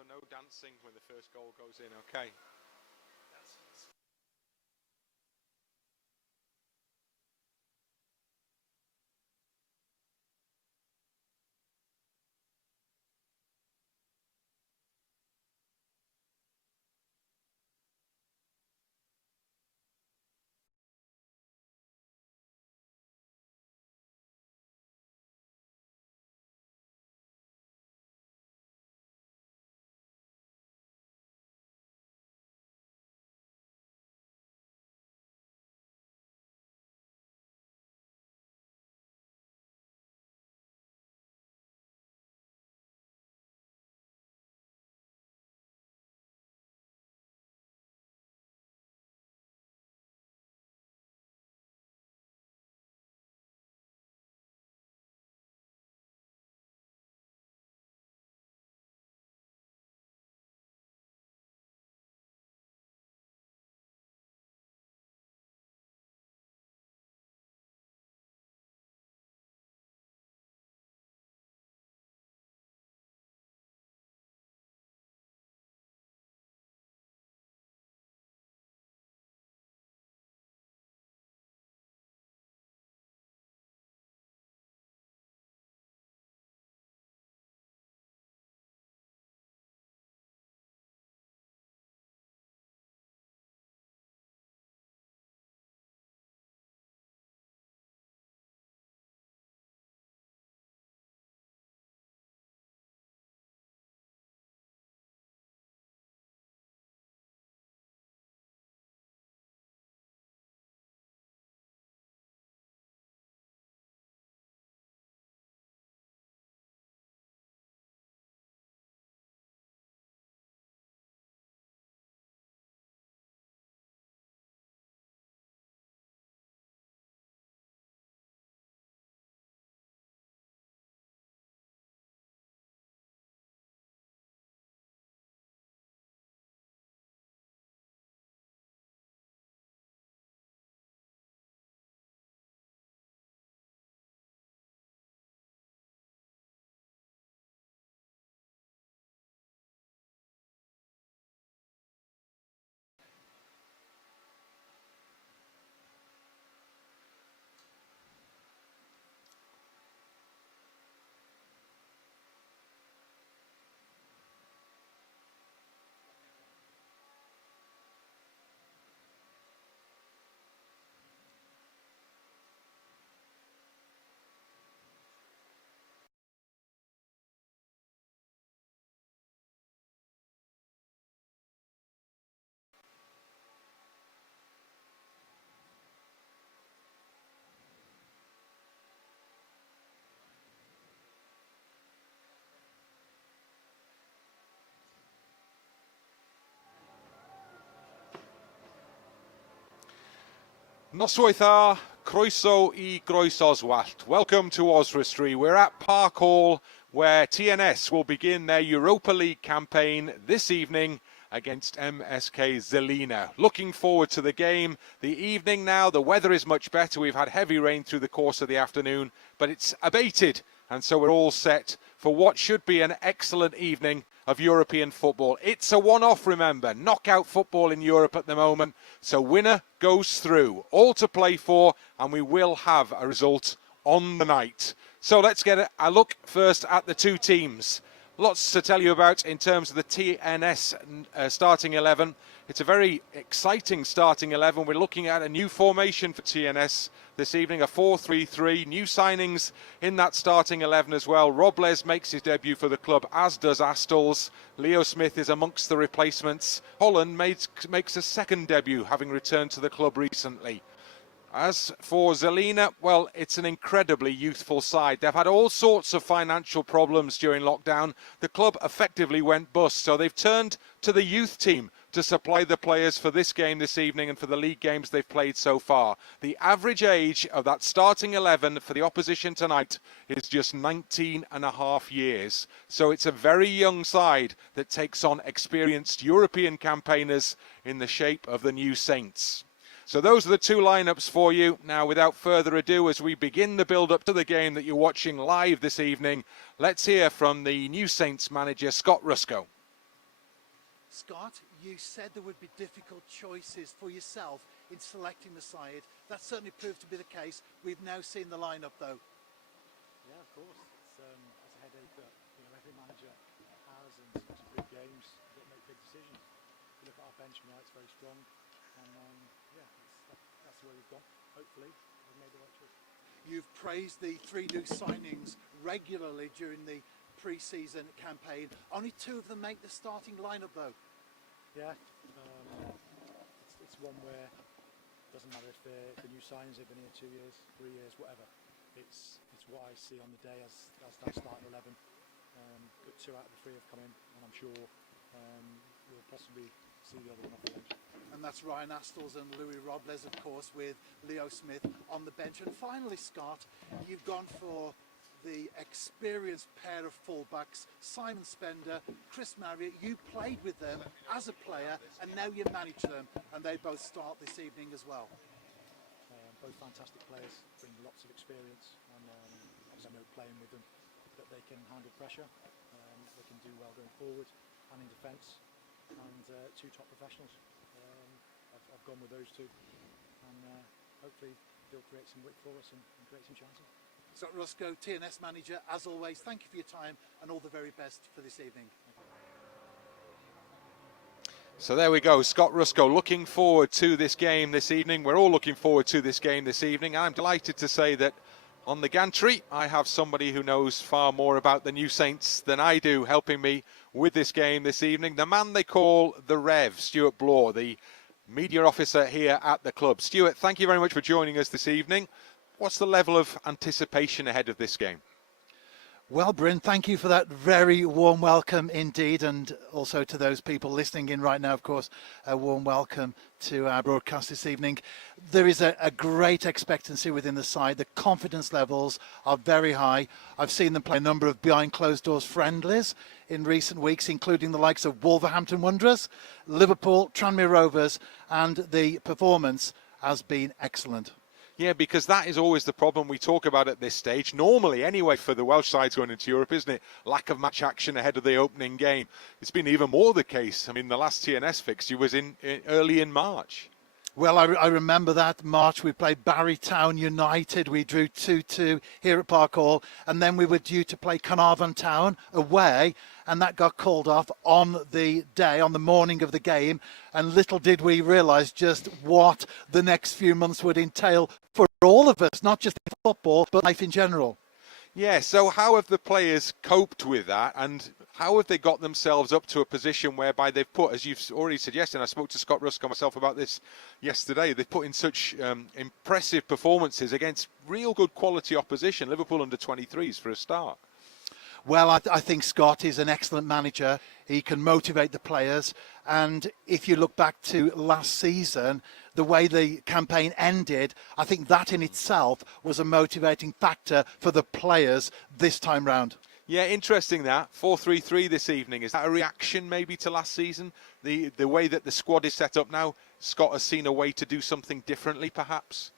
so no dancing when the first goal goes in, okay. Noswaith dda, croeso I Groesoswallt. Welcome to Oswestry. We're at Park Hall where TNS will begin their Europa League campaign this evening against MSK Zelina. Looking forward to the game. The evening now, the weather is much better. We've had heavy rain through the course of the afternoon, but it's abated. And so we're all set for what should be an excellent evening of European football. It's a one-off, remember, knockout football in Europe at the moment. So winner goes through, all to play for, and we will have a result on the night. So let's get a look first at the two teams. Lots to tell you about in terms of the TNS starting 11. It's a very exciting starting 11. We're looking at a new formation for TNS this evening, a 4-3-3. New signings in that starting 11 as well. Robles makes his debut for the club, as does Astles. Leo Smith is amongst the replacements. Holland makes a second debut, having returned to the club recently. As for Zelina, well, it's an incredibly youthful side. They've had all sorts of financial problems during lockdown. The club effectively went bust, so they've turned to the youth team to supply the players for this game this evening and for the league games they've played so far. The average age of that starting 11 for the opposition tonight is just 19.5 years. So it's a very young side that takes on experienced European campaigners in the shape of the New Saints. So those are the two lineups for you. Now, without further ado, as we begin the build-up to the game that you're watching live this evening, let's hear from the New Saints manager, Scott Rusco. Scott, you said there would be difficult choices for yourself in selecting the side. That certainly proved to be the case. We've now seen the lineup, though. Yeah, of course. It's a headache that every manager has, and some big games you've got to make big decisions. If you look at our bench now, it's very strong, and that's the way we've gone. Hopefully, we've made the right choice. You've praised the 3 new signings regularly during the pre-season campaign. Only 2 of them make the starting lineup, though. Yeah, it's one where it doesn't matter if the new signings have been here 2 years, 3 years, whatever. It's what I see on the day as that starting 11. Good 2 out of the 3 have come in, and I'm sure we'll possibly see the other one off the bench. And that's Ryan Astles and Louis Robles, of course, with Leo Smith on the bench. And finally, Scott, you've gone for the experienced pair of fullbacks, Simon Spender, Chris Marriott. You played with them as a player, and now you manage them, and they both start this evening as well. Both fantastic players, bring lots of experience, and as I know playing with them, that they can handle pressure, they can do well going forward and in defence, and 2 top professionals. I've gone with those 2, and hopefully they'll create some width for us and create some chances. Scott Rusco, TNS manager, as always, thank you for your time and all the very best for this evening. So there we go, Scott Rusco looking forward to this game this evening. We're all looking forward to this game this evening. I'm delighted to say that on the gantry I have somebody who knows far more about the New Saints than I do, helping me with this game this evening. The man they call the Rev, Stuart Blore, the media officer here at the club. Stuart, thank you very much for joining us this evening. What's the level of anticipation ahead of this game? Well, Bryn, thank you for that very warm welcome indeed, and also to those people listening in right now, of course, a warm welcome to our broadcast this evening. There is a great expectancy within the side. The confidence levels are very high. I've seen them play a number of behind closed doors friendlies in recent weeks, including the likes of Wolverhampton Wanderers, Liverpool, Tranmere Rovers, and the performance has been excellent. Yeah, because that is always the problem we talk about at this stage. Normally, anyway, for the Welsh sides going into Europe, isn't it? Lack of match action ahead of the opening game. It's been even more the case. I mean, the last TNS fixture was early in March. Well, I remember that March. We played Barry Town United. We drew 2-2 here at Park Hall. And then we were due to play Carnarvon Town away. And that got called off on the day, on the morning of the game. And little did we realise just what the next few months would entail for all of us, not just in football, but life in general. Yeah, so how have the players coped with that, and how have they got themselves up to a position whereby they've put, as you've already suggested, and I spoke to Scott Rusco myself about this yesterday, they've put in such impressive performances against real good quality opposition, Liverpool under 23s for a start. Well, I think Scott is an excellent manager. He can motivate the players. And if you look back to last season, the way the campaign ended, I think that in itself was a motivating factor for the players this time round. Yeah, interesting that. 4-3-3 this evening. Is that a reaction maybe to last season? The way that the squad is set up now, Scott has seen a way to do something differently perhaps?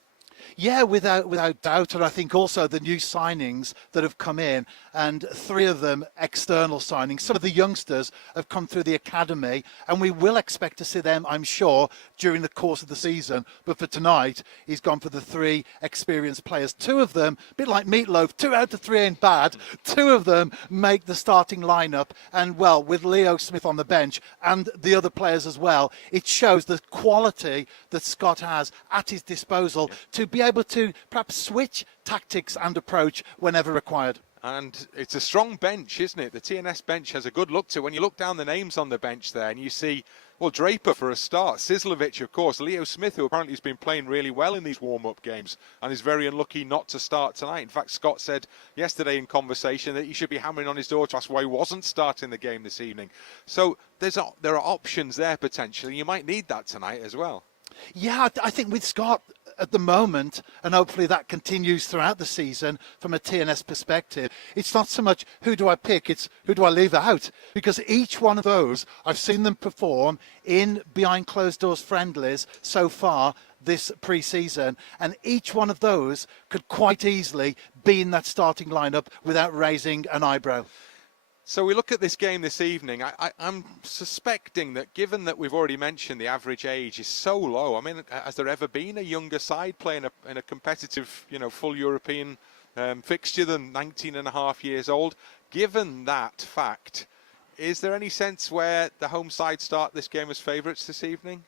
Yeah, without doubt. And I think also the new signings that have come in, and 3 of them external signings. Some of the youngsters have come through the academy, and we will expect to see them, I'm sure, during the course of the season. But for tonight, he's gone for the 3 experienced players. 2 of them, a bit like Meatloaf, 2 out of 3 ain't bad. 2 of them make the starting lineup. And, well, with Leo Smith on the bench and the other players as well, it shows the quality that Scott has at his disposal to be able to perhaps switch tactics and approach whenever required. And it's a strong bench, isn't it? The TNS bench has a good look to it. When you look down the names on the bench there and you see, well, Draper for a start, Sislovic, of course, Leo Smith, who apparently has been playing really well in these warm-up games and is very unlucky not to start tonight. In fact, Scott said yesterday in conversation that he should be hammering on his door to ask why he wasn't starting the game this evening. So there are options there potentially. You might need that tonight as well. Yeah, I think with Scott at the moment, and hopefully that continues throughout the season from a TNS perspective, it's not so much who do I pick, it's who do I leave out. Because each one of those, I've seen them perform in behind closed doors friendlies so far this pre-season, and each one of those could quite easily be in that starting lineup without raising an eyebrow. So we look at this game this evening. I'm suspecting that, given that we've already mentioned the average age is so low, I mean, has there ever been a younger side playing in a competitive, full European fixture than 19 and a half years old? Given that fact, is there any sense where the home side start this game as favourites this evening?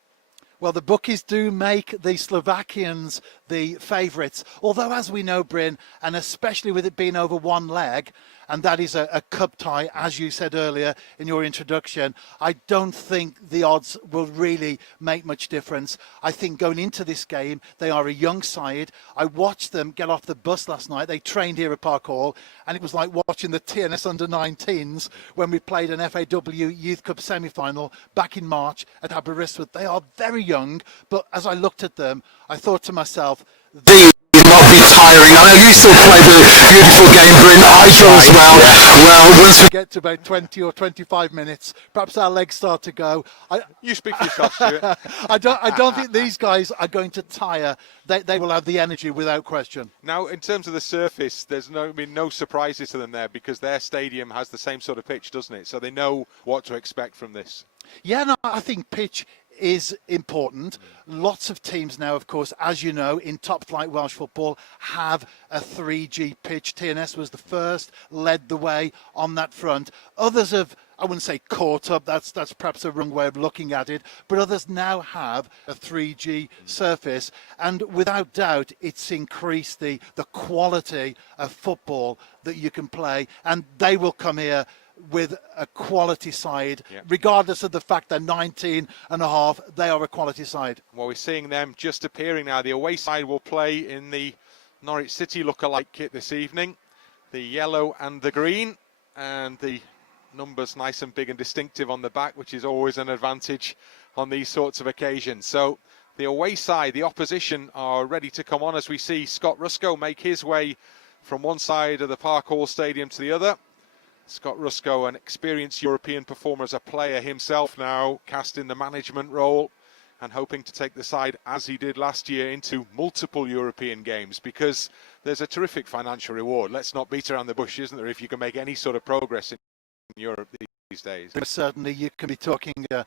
Well, the bookies do make the Slovakians the favourites. Although, as we know, Bryn, and especially with it being over one leg, and that is a cup tie, as you said earlier in your introduction, I don't think the odds will really make much difference. I think going into this game, they are a young side. I watched them get off the bus last night. They trained here at Park Hall, and it was like watching the TNS under-19s when we played an FAW Youth Cup semi-final back in March at Aberystwyth. They are very young, but as I looked at them, I thought to myself, These will not be tiring. I know you still played a beautiful game, Bryn. I shall as well. Well, once we get to about 20 or 25 minutes, perhaps our legs start to go. You speak for yourself, Stuart. I don't think these guys are going to tire. They will have the energy without question. Now, in terms of the surface, there's no surprises to them there, because their stadium has the same sort of pitch, doesn't it? So they know what to expect from this. Yeah, no, I think pitch is important. Lots of teams now, of course, as you know, in top flight Welsh football have a 3G pitch. TNS was the first, led the way on that front. Others have, I wouldn't say caught up, that's perhaps a wrong way of looking at it, but others now have a 3G surface, and without doubt it's increased the quality of football that you can play, and they will come here with a quality side, regardless of the fact they're 19 and a half, they are a quality side. Well, we're seeing them just appearing now. The away side will play in the Norwich City look-alike kit this evening. The yellow and the green, and the numbers nice and big and distinctive on the back, which is always an advantage on these sorts of occasions. So the away side, the opposition, are ready to come on as we see Scott Rusco make his way from one side of the Park Hall Stadium to the other. Scott Rusco, an experienced European performer as a player himself, now cast in the management role and hoping to take the side, as he did last year, into multiple European games, because there's a terrific financial reward. Let's not beat around the bush, isn't there, if you can make any sort of progress in Europe these days. Certainly you can be talking £1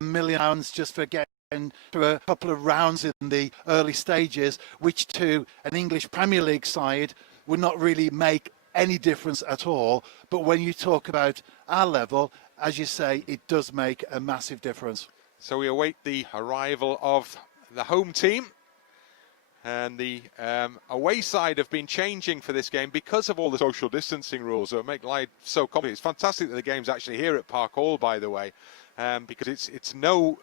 million just for getting through a couple of rounds in the early stages, which to an English Premier League side would not really make any difference at all. But when you talk about our level, as you say, it does make a massive difference. So we await the arrival of the home team, and the away side have been changing for this game because of all the social distancing rules that make life so complicated. It's fantastic that the game's actually here at Park Hall, by the way, because it's no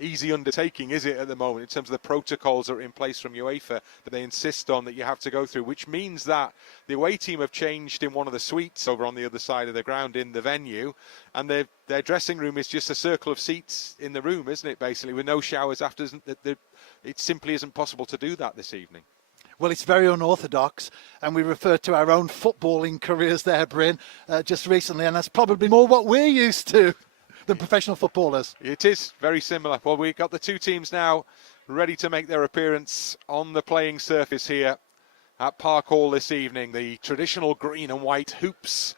easy undertaking, is it, at the moment, in terms of the protocols that are in place from UEFA that they insist on that you have to go through, which means that the away team have changed in one of the suites over on the other side of the ground in the venue, and their dressing room is just a circle of seats in the room, isn't it, basically, with no showers after. It simply isn't possible to do that this evening. Well, it's very unorthodox, and we refer to our own footballing careers there, Bryn, just recently, and that's probably more what we're used to than professional footballers. It is very similar. Well, we've got the two teams now ready to make their appearance on the playing surface here at Park Hall this evening. The traditional green and white hoops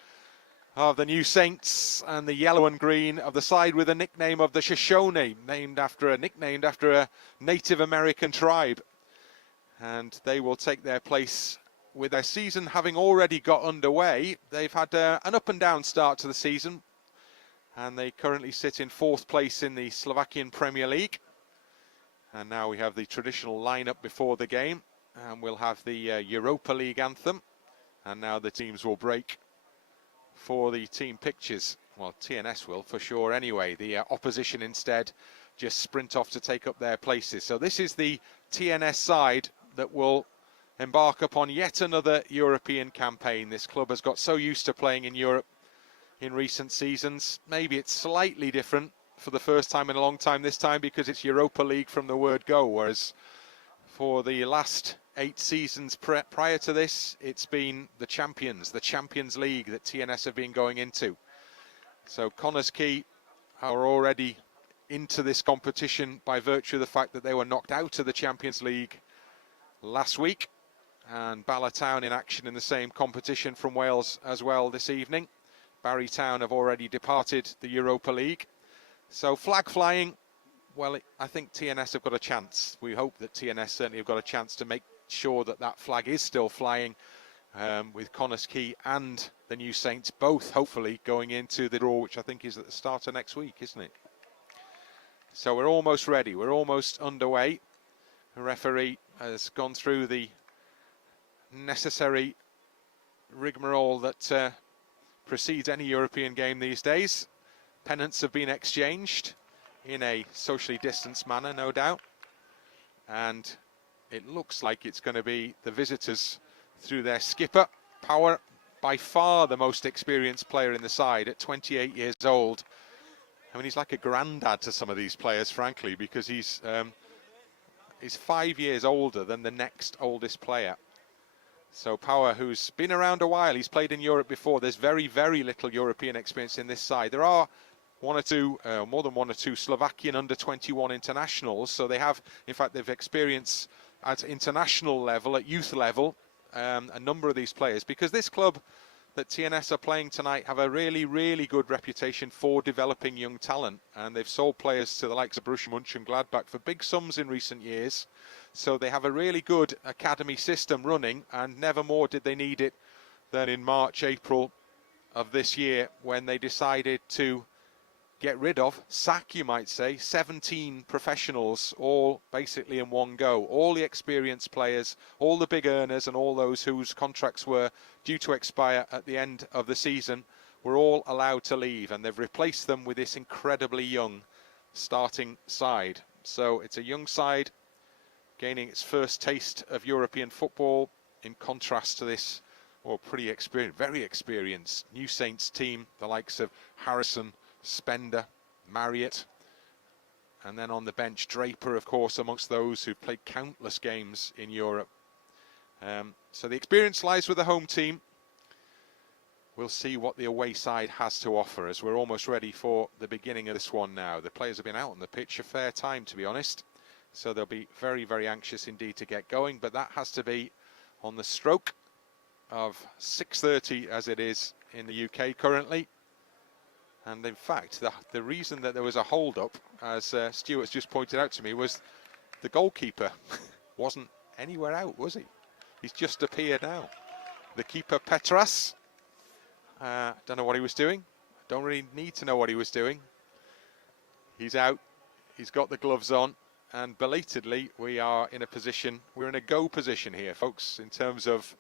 of the New Saints, and the yellow and green of the side with a nickname of the Shoshone, nicknamed after a Native American tribe. And they will take their place with their season having already got underway. They've had an up and down start to the season, and they currently sit in 4th place in the Slovakian Premier League. And now we have the traditional lineup before the game, and we'll have the Europa League anthem, and now the teams will break for the team pictures. Well, TNS will for sure anyway. The opposition instead just sprint off to take up their places. So this is the TNS side that will embark upon yet another European campaign. This club has got so used to playing in Europe in recent seasons. Maybe it's slightly different for the first time in a long time this time, because it's Europa League from the word go, whereas for the last 8 seasons prior to this, it's been the Champions League that TNS have been going into. So Connah's Quay are already into this competition by virtue of the fact that they were knocked out of the Champions League last week, and Bala Town in action in the same competition from Wales as well this evening. Barry Town have already departed the Europa League. So flag flying, well, I think TNS have got a chance. We hope that TNS certainly have got a chance to make sure that that flag is still flying, with Connah's Quay and the New Saints both hopefully going into the draw, which I think is at the start of next week, isn't it? So we're almost ready. We're almost underway. The referee has gone through the necessary rigmarole that precedes any European game these days. Pennants have been exchanged in a socially distanced manner, no doubt. And it looks like it's going to be the visitors through their skipper. Power, by far the most experienced player in the side at 28 years old. I mean, he's like a granddad to some of these players, frankly, because he's 5 years older than the next oldest player. So Power, who's been around a while, he's played in Europe before. There's very, very little European experience in this side. There are more than one or two Slovakian under-21 internationals. So they have, in fact, they've experienced at international level, at youth level, a number of these players. Because this club that TNS are playing tonight have a really, really good reputation for developing young talent. And they've sold players to the likes of Borussia Mönchengladbach for big sums in recent years. So they have a really good academy system running, and never more did they need it than in March, April of this year, when they decided to get rid of, sack you might say, 17 professionals all basically in one go. All the experienced players, all the big earners, and all those whose contracts were due to expire at the end of the season were all allowed to leave, and they've replaced them with this incredibly young starting side. So it's a young side gaining its first taste of European football, in contrast to this pretty experienced, very experienced New Saints team, the likes of Harrison, Spender, Marriott, and then on the bench Draper, of course, amongst those who've played countless games in Europe. So the experience lies with the home team. We'll see what the away side has to offer, as we're almost ready for the beginning of this one now. The players have been out on the pitch a fair time, to be honest, so they'll be very, very anxious indeed to get going, but that has to be on the stroke of 6:30 as it is in the UK currently. And in fact, the reason that there was a hold-up, as Stuart's just pointed out to me, was the goalkeeper wasn't anywhere out, was he? He's just appeared now. The keeper, Petras, don't know what he was doing. Don't really need to know what he was doing. He's out. He's got the gloves on. And belatedly, we are in a position, we're in a go position here, folks, in terms of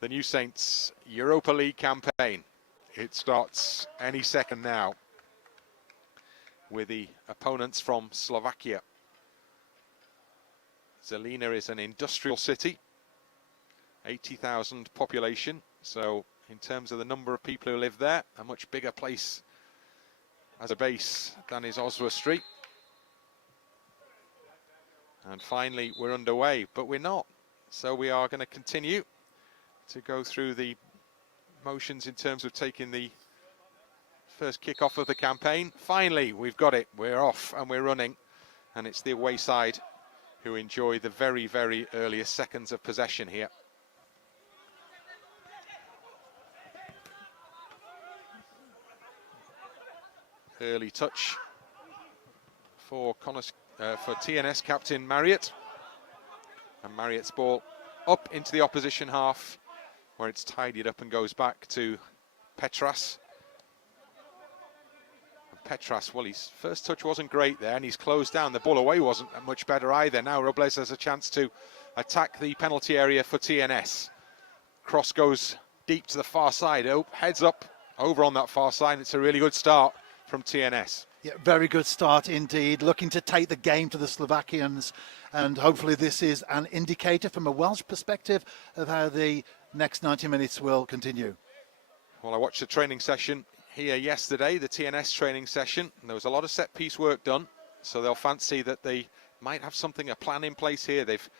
the New Saints Europa League campaign. It starts any second now with the opponents from Slovakia. Zelina is an industrial city, 80,000 population. So in terms of the number of people who live there, a much bigger place as a base than is Oswestry. And finally, we're underway, but we're not. So we are going to continue to go through the motions in terms of taking the first kick-off of the campaign. Finally, we've got it. We're off and we're running. And it's the away side who enjoy the very, very earliest seconds of possession here. Early touch for TNS captain Marriott. And Marriott's ball up into the opposition half, where it's tidied up and goes back to Petras. And Petras, well, his first touch wasn't great there, and he's closed down. The ball away wasn't much better either. Now Robles has a chance to attack the penalty area for TNS. Cross goes deep to the far side. Oh, heads up over on that far side. It's a really good start from TNS. Yeah, very good start indeed, looking to take the game to the Slovakians, and hopefully this is an indicator from a Welsh perspective of how the next 90 minutes will continue. Well, I watched the training session here yesterday, the TNS training session, and there was a lot of set-piece work done, so they'll fancy that they might have a plan in place here. They've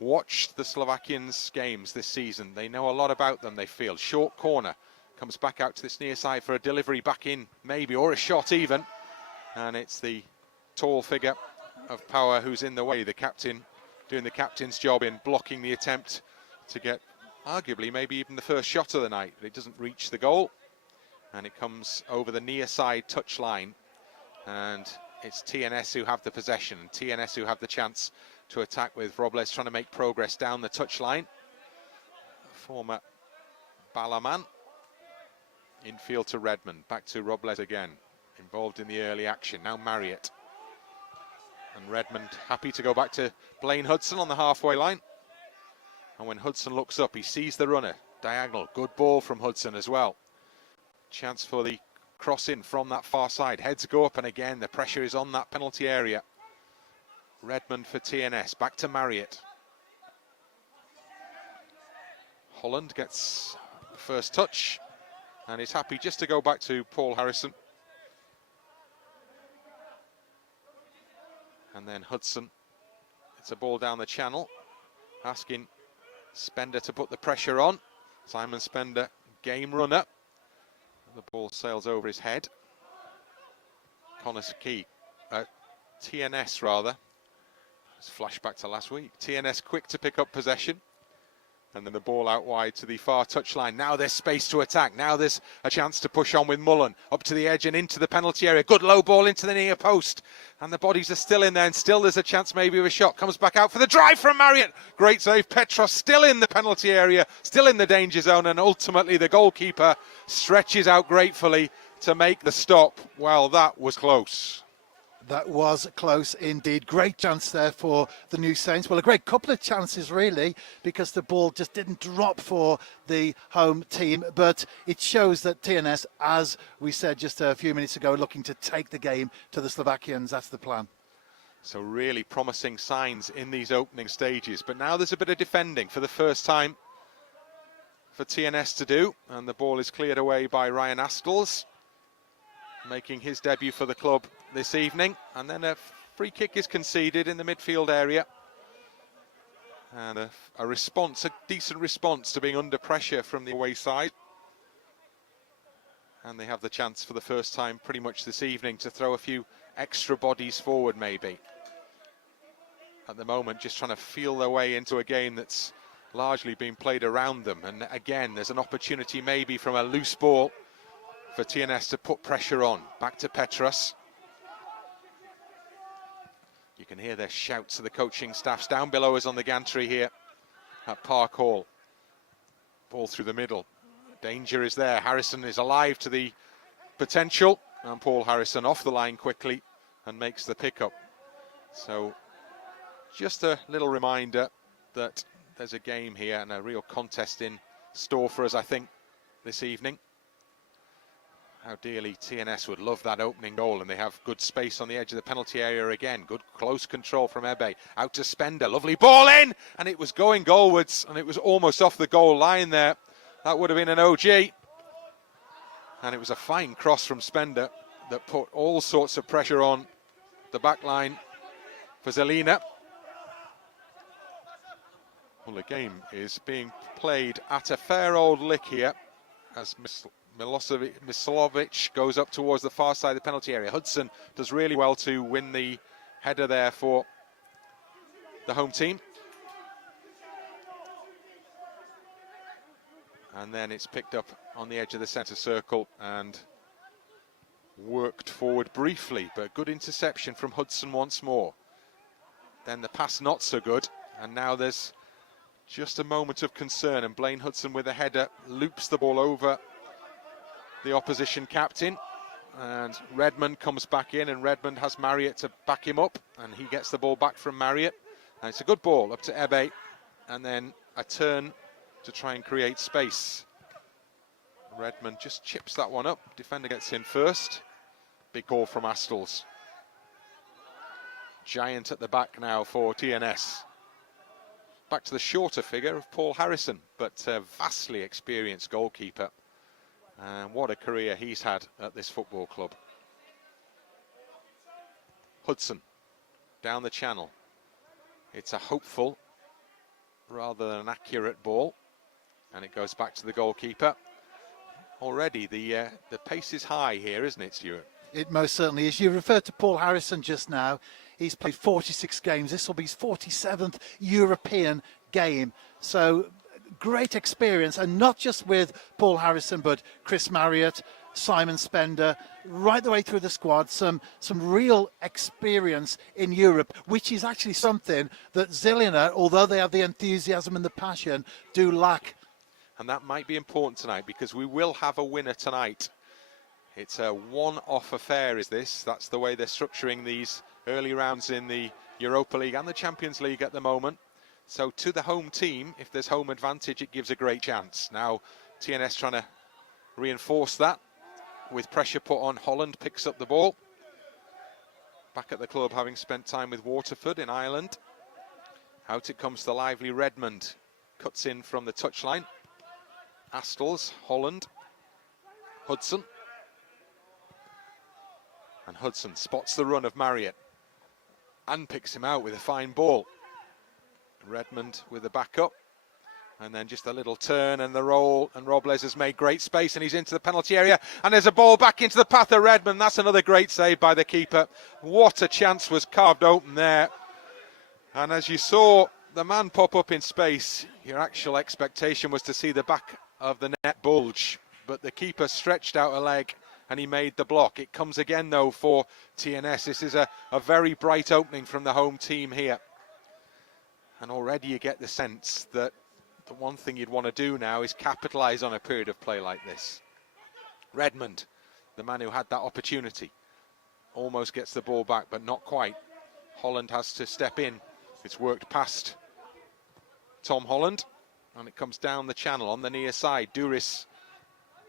watched the Slovakians' games this season. They know a lot about them, they feel. Short corner, comes back out to this near side for a delivery back in, maybe, or a shot even. And it's the tall figure of Power who's in the way, the captain, doing the captain's job in blocking the attempt to get arguably maybe even the first shot of the night, but it doesn't reach the goal. And it comes over the near side touchline. And it's TNS who have the possession. TNS who have the chance to attack, with Robles trying to make progress down the touchline. Former Balaman. Infield to Redmond. Back to Robles again. Involved in the early action. Now Marriott. And Redmond happy to go back to Blaine Hudson on the halfway line. And when Hudson looks up, he sees the runner. Diagonal. Good ball from Hudson as well. Chance for the cross in from that far side. Heads go up, and again the pressure is on that penalty area. Redmond for TNS. Back to Marriott. Holland gets the first touch and is happy just to go back to Paul Harrison. And then Hudson. It's a ball down the channel, asking Spender to put the pressure on. Simon Spender, game runner. The ball sails over his head. Connor Key, TNS rather. It's flashback to last week. TNS quick to pick up possession. And then the ball out wide to the far touchline. Now there's space to attack. Now there's a chance to push on with Mullen. Up to the edge and into the penalty area. Good low ball into the near post. And the bodies are still in there. And still there's a chance maybe of a shot. Comes back out for the drive from Marriott. Great save. Petros still in the penalty area. Still in the danger zone. And ultimately the goalkeeper stretches out gratefully to make the stop. Well, that was close. That was close indeed. Great chance there for the New Saints. Well, a great couple of chances really, because the ball just didn't drop for the home team. But it shows that TNS, as we said just a few minutes ago, looking to take the game to the Slovakians. That's the plan. So really promising signs in these opening stages. But now there's a bit of defending for the first time for TNS to do. And the ball is cleared away by Ryan Astles, making his debut for the club this evening. And then a free kick is conceded in the midfield area. And a response, a decent response to being under pressure from the away side. And they have the chance for the first time pretty much this evening to throw a few extra bodies forward maybe. At the moment, just trying to feel their way into a game that's largely been played around them. And again, there's an opportunity maybe from a loose ball for TNS to put pressure on. Back to Petros. You can hear their shouts of the coaching staffs down below us on the gantry here at Park Hall. Ball through the middle. Danger is there. Harrison is alive to the potential. And Paul Harrison off the line quickly and makes the pickup. So just a little reminder that there's a game here and a real contest in store for us, I think, this evening. How dearly TNS would love that opening goal, and they have good space on the edge of the penalty area again. Good close control from Ebe. Out to Spender. Lovely ball in, and it was going goalwards, and it was almost off the goal line there. That would have been an OG. And it was a fine cross from Spender that put all sorts of pressure on the back line for Zelina. Well, the game is being played at a fair old lick here as Mislovic goes up towards the far side of the penalty area. Hudson does really well to win the header there for the home team. And then it's picked up on the edge of the centre circle and worked forward briefly, but good interception from Hudson once more. Then the pass not so good, and now there's just a moment of concern, and Blaine Hudson with a header loops the ball over the opposition captain, and Redmond comes back in, and Redmond has Marriott to back him up, and he gets the ball back from Marriott, and it's a good ball up to Ebe, and then a turn to try and create space. Redmond just chips that one up. Defender gets in first. Big call from Astles. Giant at the back now for TNS. Back to the shorter figure of Paul Harrison, but a vastly experienced goalkeeper. And what a career he's had at this football club. Hudson down the channel. It's a hopeful rather than an accurate ball, and it goes back to the goalkeeper. Already the pace is high here, isn't it, Stuart? It most certainly is. You referred to Paul Harrison just now. He's played 46 games. This will be his 47th European game. So great experience, and not just with Paul Harrison, but Chris Marriott, Simon Spender, right the way through the squad, some real experience in Europe, which is actually something that Zillina, although they have the enthusiasm and the passion, do lack. And that might be important tonight, because we will have a winner tonight. It's a one-off affair, is this. That's the way they're structuring these early rounds in the Europa League and the Champions League at the moment. So to the home team, if there's home advantage, it gives a great chance. Now TNS trying to reinforce that with pressure put on. Holland picks up the ball. Back at the club, having spent time with Waterford in Ireland. Out it comes to lively Redmond. Cuts in from the touchline. Astles, Holland, Hudson. And Hudson spots the run of Marriott and picks him out with a fine ball. Redmond with the backup. And then just a little turn and the roll, and Robles has made great space and he's into the penalty area, and there's a ball back into the path of Redmond. That's another great save by the keeper. What a chance was carved open there. And as you saw the man pop up in space, your actual expectation was to see the back of the net bulge, but the keeper stretched out a leg and he made the block. It comes again though for TNS. This is a very bright opening from the home team here. And already you get the sense that the one thing you'd want to do now is capitalise on a period of play like this. Redmond, the man who had that opportunity, almost gets the ball back, but not quite. Holland has to step in. It's worked past Tom Holland, and it comes down the channel on the near side. Duris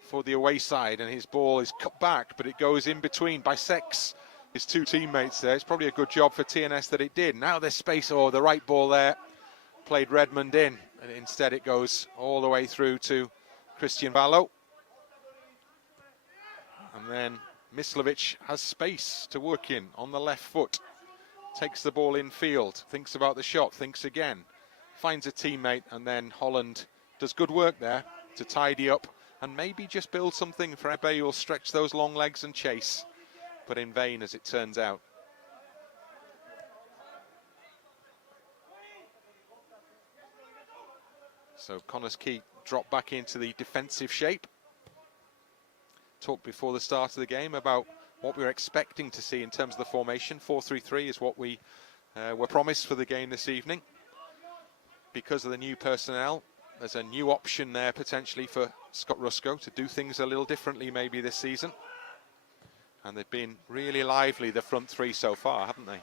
for the away side, and his ball is cut back, but it goes in between, bisects his two teammates there. It's probably a good job for TNS that it did. Now there's space, or the right ball there, played Redmond in, and instead it goes all the way through to Christian Vallo. And then Mislovic has space to work in on the left foot. Takes the ball in field, thinks about the shot, thinks again, finds a teammate, and then Holland does good work there to tidy up and maybe just build something for Ebe, who will stretch those long legs and chase, but in vain as it turns out. So Connors Key dropped back into the defensive shape. Talked before the start of the game about what we were expecting to see in terms of the formation. 4-3-3 is what we were promised for the game this evening. Because of the new personnel, there's a new option there potentially for Scott Rusko to do things a little differently maybe this season. And they've been really lively, the front three so far, haven't they?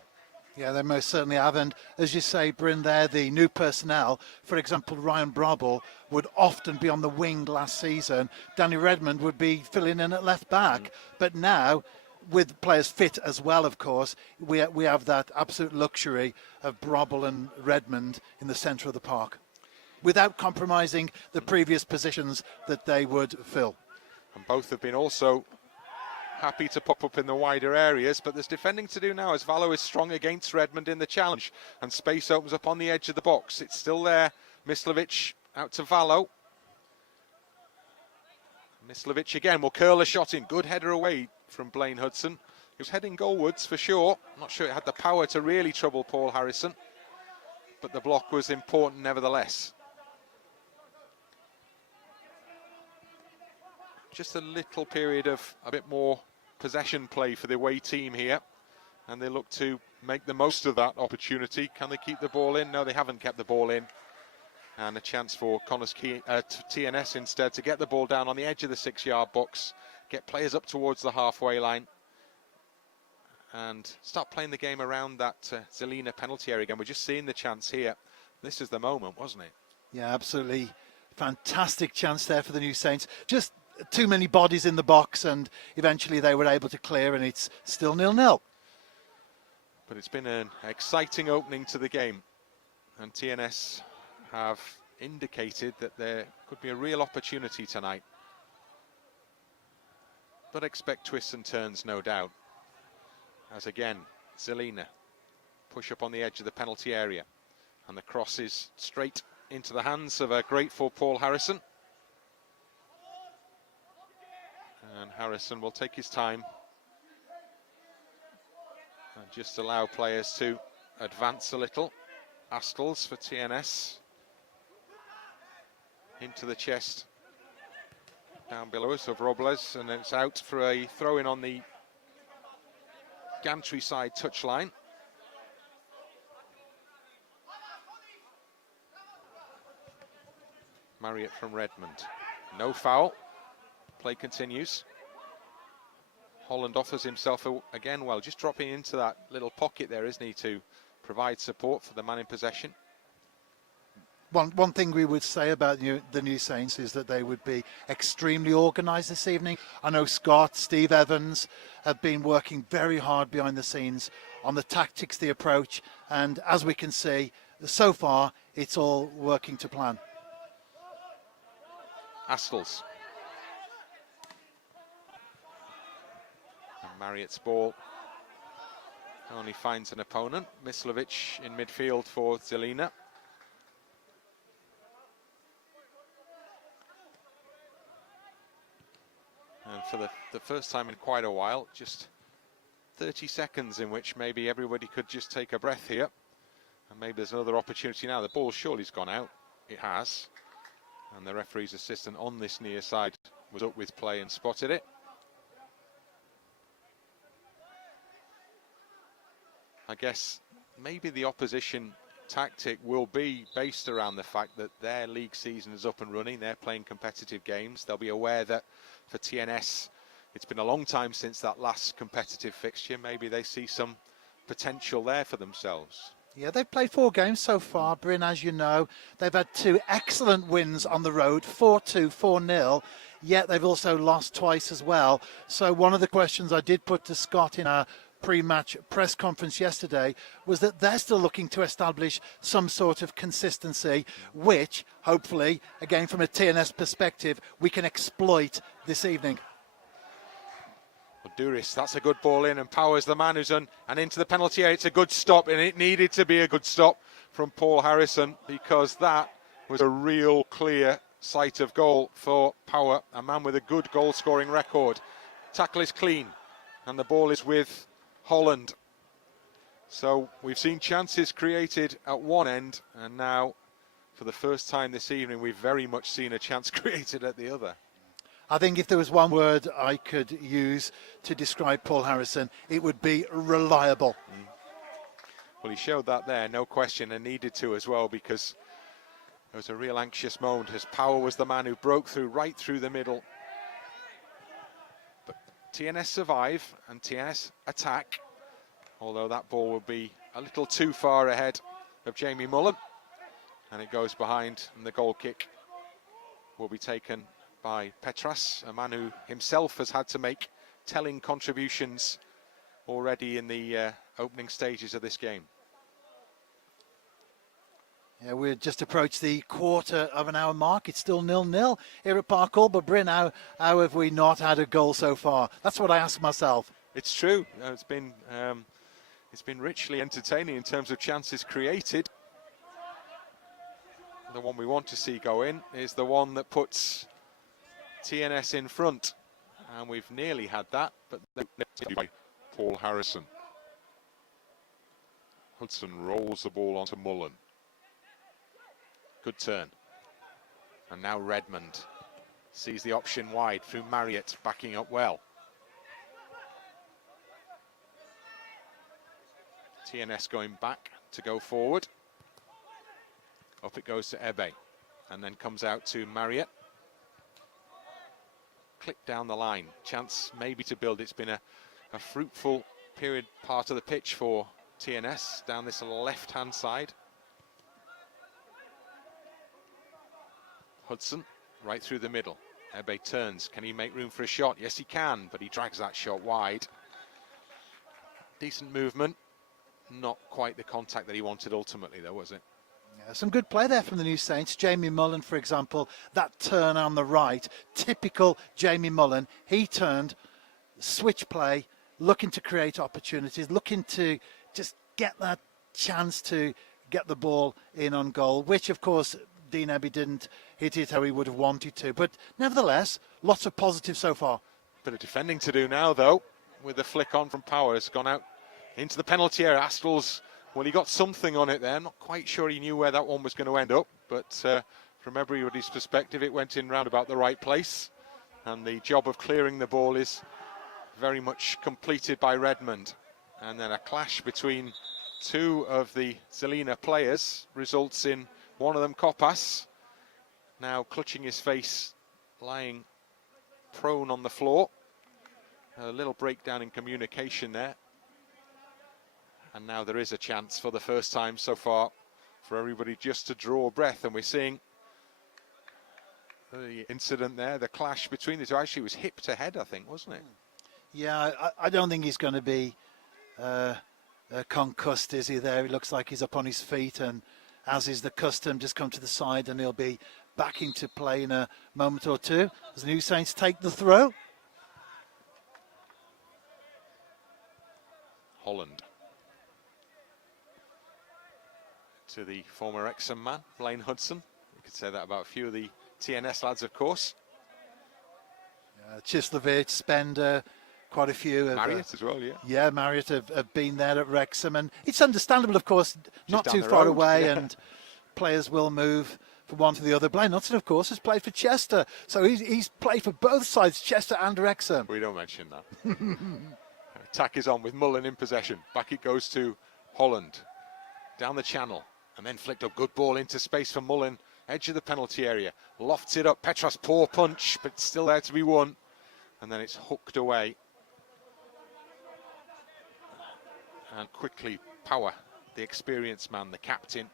Yeah, they most certainly have. And as you say, Bryn, there, the new personnel, for example, Ryan Brobble would often be on the wing last season. Danny Redmond would be filling in at left back. But now, with players fit as well, of course, we have that absolute luxury of Brobble and Redmond in the centre of the park, without compromising the previous positions that they would fill. And both have been also happy to pop up in the wider areas, but there's defending to do now as Vallo is strong against Redmond in the challenge, and space opens up on the edge of the box. It's still there. Mislovic out to Vallo. Mislovic again will curl a shot in. Good header away from Blaine Hudson. He was heading goalwards for sure. I'm not sure it had the power to really trouble Paul Harrison, but the block was important nevertheless. Just a little period of a bit more possession play for the away team here, and they look to make the most of that opportunity. Can they keep the ball in? No, they haven't kept the ball in. And a chance for TNS instead to get the ball down on the edge of the 6-yard box, get players up towards the halfway line, and start playing the game around that Zelina penalty area again. We're just seeing the chance here. This is the moment, wasn't it? Yeah, absolutely. Fantastic chance there for the New Saints. Just too many bodies in the box, and eventually they were able to clear, and it's still 0-0. But it's been an exciting opening to the game, and TNS have indicated that there could be a real opportunity tonight. But expect twists and turns, no doubt. As again, Zelina push up on the edge of the penalty area, and the cross is straight into the hands of a grateful Paul Harrison. And Harrison will take his time and just allow players to advance a little. Astles for TNS. Into the chest down below us of Robles, and it's out for a throw-in on the gantry side touchline. Marriott from Redmond. No foul. Play continues. Holland offers himself again, well, just dropping into that little pocket there, isn't he, to provide support for the man in possession. One thing we would say about the New Saints is that they would be extremely organised this evening. I know Scott, Steve Evans have been working very hard behind the scenes on the tactics, the approach, and as we can see, so far, it's all working to plan. Astles. And Marriott's ball only finds an opponent. Mislovic in midfield for Zelina. And for the first time in quite a while, just 30 seconds in which maybe everybody could just take a breath here. And maybe there's another opportunity now. The ball surely's gone out. It has. And the referee's assistant on this near side was up with play and spotted it. I guess maybe the opposition tactic will be based around the fact that their league season is up and running. They're playing competitive games. They'll be aware that for TNS, it's been a long time since that last competitive fixture. Maybe they see some potential there for themselves. Yeah, they've played 4 games so far, Bryn, as you know. They've had 2 excellent wins on the road, 4-2, 4-0, yet they've also lost twice as well. So one of the questions I did put to Scott in our pre-match press conference yesterday was that they're still looking to establish some sort of consistency, which, hopefully, again from a TNS perspective, we can exploit this evening. Duris, that's a good ball in, and Powers the man who's and into the penalty area. It's a good stop, and it needed to be a good stop from Paul Harrison, because that was a real clear sight of goal for Power, a man with a good goal scoring record. Tackle is clean and the ball is with Holland. So we've seen chances created at one end, and now for the first time this evening we've very much seen a chance created at the other. I think if there was one word I could use to describe Paul Harrison, it would be reliable. Well, he showed that there, no question, and needed to as well, because there was a real anxious moment as Power was the man who broke through right through the middle. But TNS survive and TNS attack, although that ball will be a little too far ahead of Jamie Mullen, and it goes behind, and the goal kick will be taken by Petras, a man who himself has had to make telling contributions already in the opening stages of this game. Yeah, we've just approached the quarter of an hour mark. It's still 0-0 here at Park Hall, but Bryn, how have we not had a goal so far? That's what I ask myself. It's true. It's been richly entertaining in terms of chances created. The one we want to see go in is the one that puts TNS in front, and we've nearly had that, but by Paul Harrison. Hudson rolls the ball onto Mullen. Good turn. And now Redmond sees the option wide through Marriott, backing up well. TNS going back to go forward. Up it goes to Ebe, and then comes out to Marriott. Click down the line, chance maybe to build. It's been a fruitful period part of the pitch for TNS down this left hand side. Hudson right through the middle. Ebe turns, can he make room for a shot? Yes he can, but he drags that shot wide. Decent movement, not quite the contact that he wanted ultimately though, was it? Yeah, some good play there from the New Saints. Jamie Mullen, for example, that turn on the right, typical Jamie Mullen. He turned, switch play, looking to create opportunities, looking to just get that chance to get the ball in on goal, which of course Dean Ebe didn't hit it how he would have wanted to. But nevertheless, lots of positives so far. Bit of defending to do now though, with the flick on from Power. Has gone out into the penalty area. Astles, well, he got something on it there. Not quite sure he knew where that one was going to end up, but from everybody's perspective, it went in round about the right place. And the job of clearing the ball is very much completed by Redmond. And then a clash between two of the Zelina players results in one of them, Kopas, now clutching his face, lying prone on the floor. A little breakdown in communication there. And now there is a chance for the first time so far for everybody just to draw breath. And we're seeing the incident there, the clash between the two. Actually, it was hip to head, I think, wasn't it? Yeah, I don't think he's going to be concussed, is he there? It looks like he's up on his feet, and as is the custom, just come to the side, and he'll be back into play in a moment or two as the New Saints take the throw. Holland. To the former Wrexham man, Blaine Hudson. You could say that about a few of the TNS lads, of course. Chislovich, Spender, quite a few. Marriott as well, yeah. Yeah, Marriott have been there at Wrexham, and it's understandable, of course, not down too the far road, away, yeah. and players will move from one to the other. Blaine Hudson, of course, has played for Chester, so he's played for both sides, Chester and Wrexham. We don't mention that. Attack is on with Mullen in possession. Back it goes to Holland. Down the channel, and then flicked up. Good ball into space for Mullen. Edge of the penalty area. Lofts it up. Petras, poor punch, but still there to be won. And then it's hooked away. And quickly, Power, the experienced man, the captain,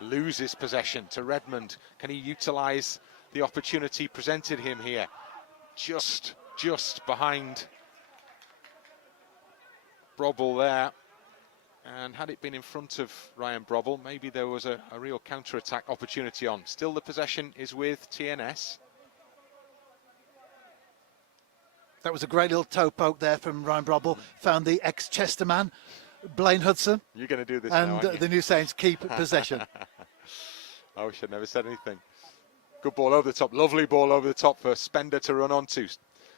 loses possession to Redmond. Can he utilise the opportunity presented him here? Just behind Brobble there. And had it been in front of Ryan Brobble, maybe there was a real counter-attack opportunity on. Still the possession is with TNS. That was a great little toe poke there from Ryan Brobble. Found the ex-Chester man, Blaine Hudson. You're going to do this and now, aren't you? The New Saints keep possession. I wish I'd never said anything. Good ball over the top. Lovely ball over the top for Spender to run onto.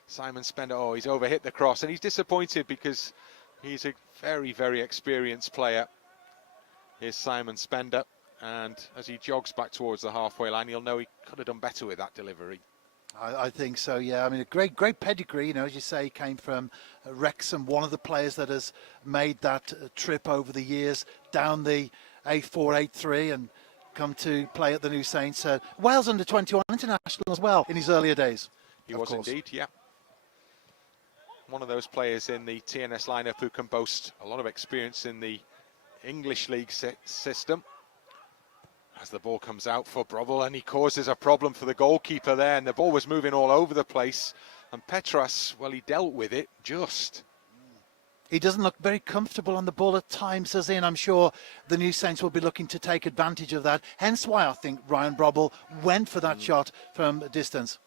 Simon Spender, oh, he's overhit the cross. And he's disappointed because he's a very, very experienced player. Here's Simon Spender. And as he jogs back towards the halfway line, he'll know he could have done better with that delivery. I think so, yeah. I mean, a great pedigree, you know, as you say, he came from Wrexham, one of the players that has made that trip over the years down the A4, A3 and come to play at the New Saints. Wales under-21 international as well in his earlier days. He was indeed, yeah. One of those players in the TNS lineup who can boast a lot of experience in the English League system. As the ball comes out for Brobble, and he causes a problem for the goalkeeper there, and the ball was moving all over the place. And Petras, well, he dealt with it just. He doesn't look very comfortable on the ball at times, does he? And I'm sure the New Saints will be looking to take advantage of that. Hence why I think Ryan Brobble went for that shot from a distance.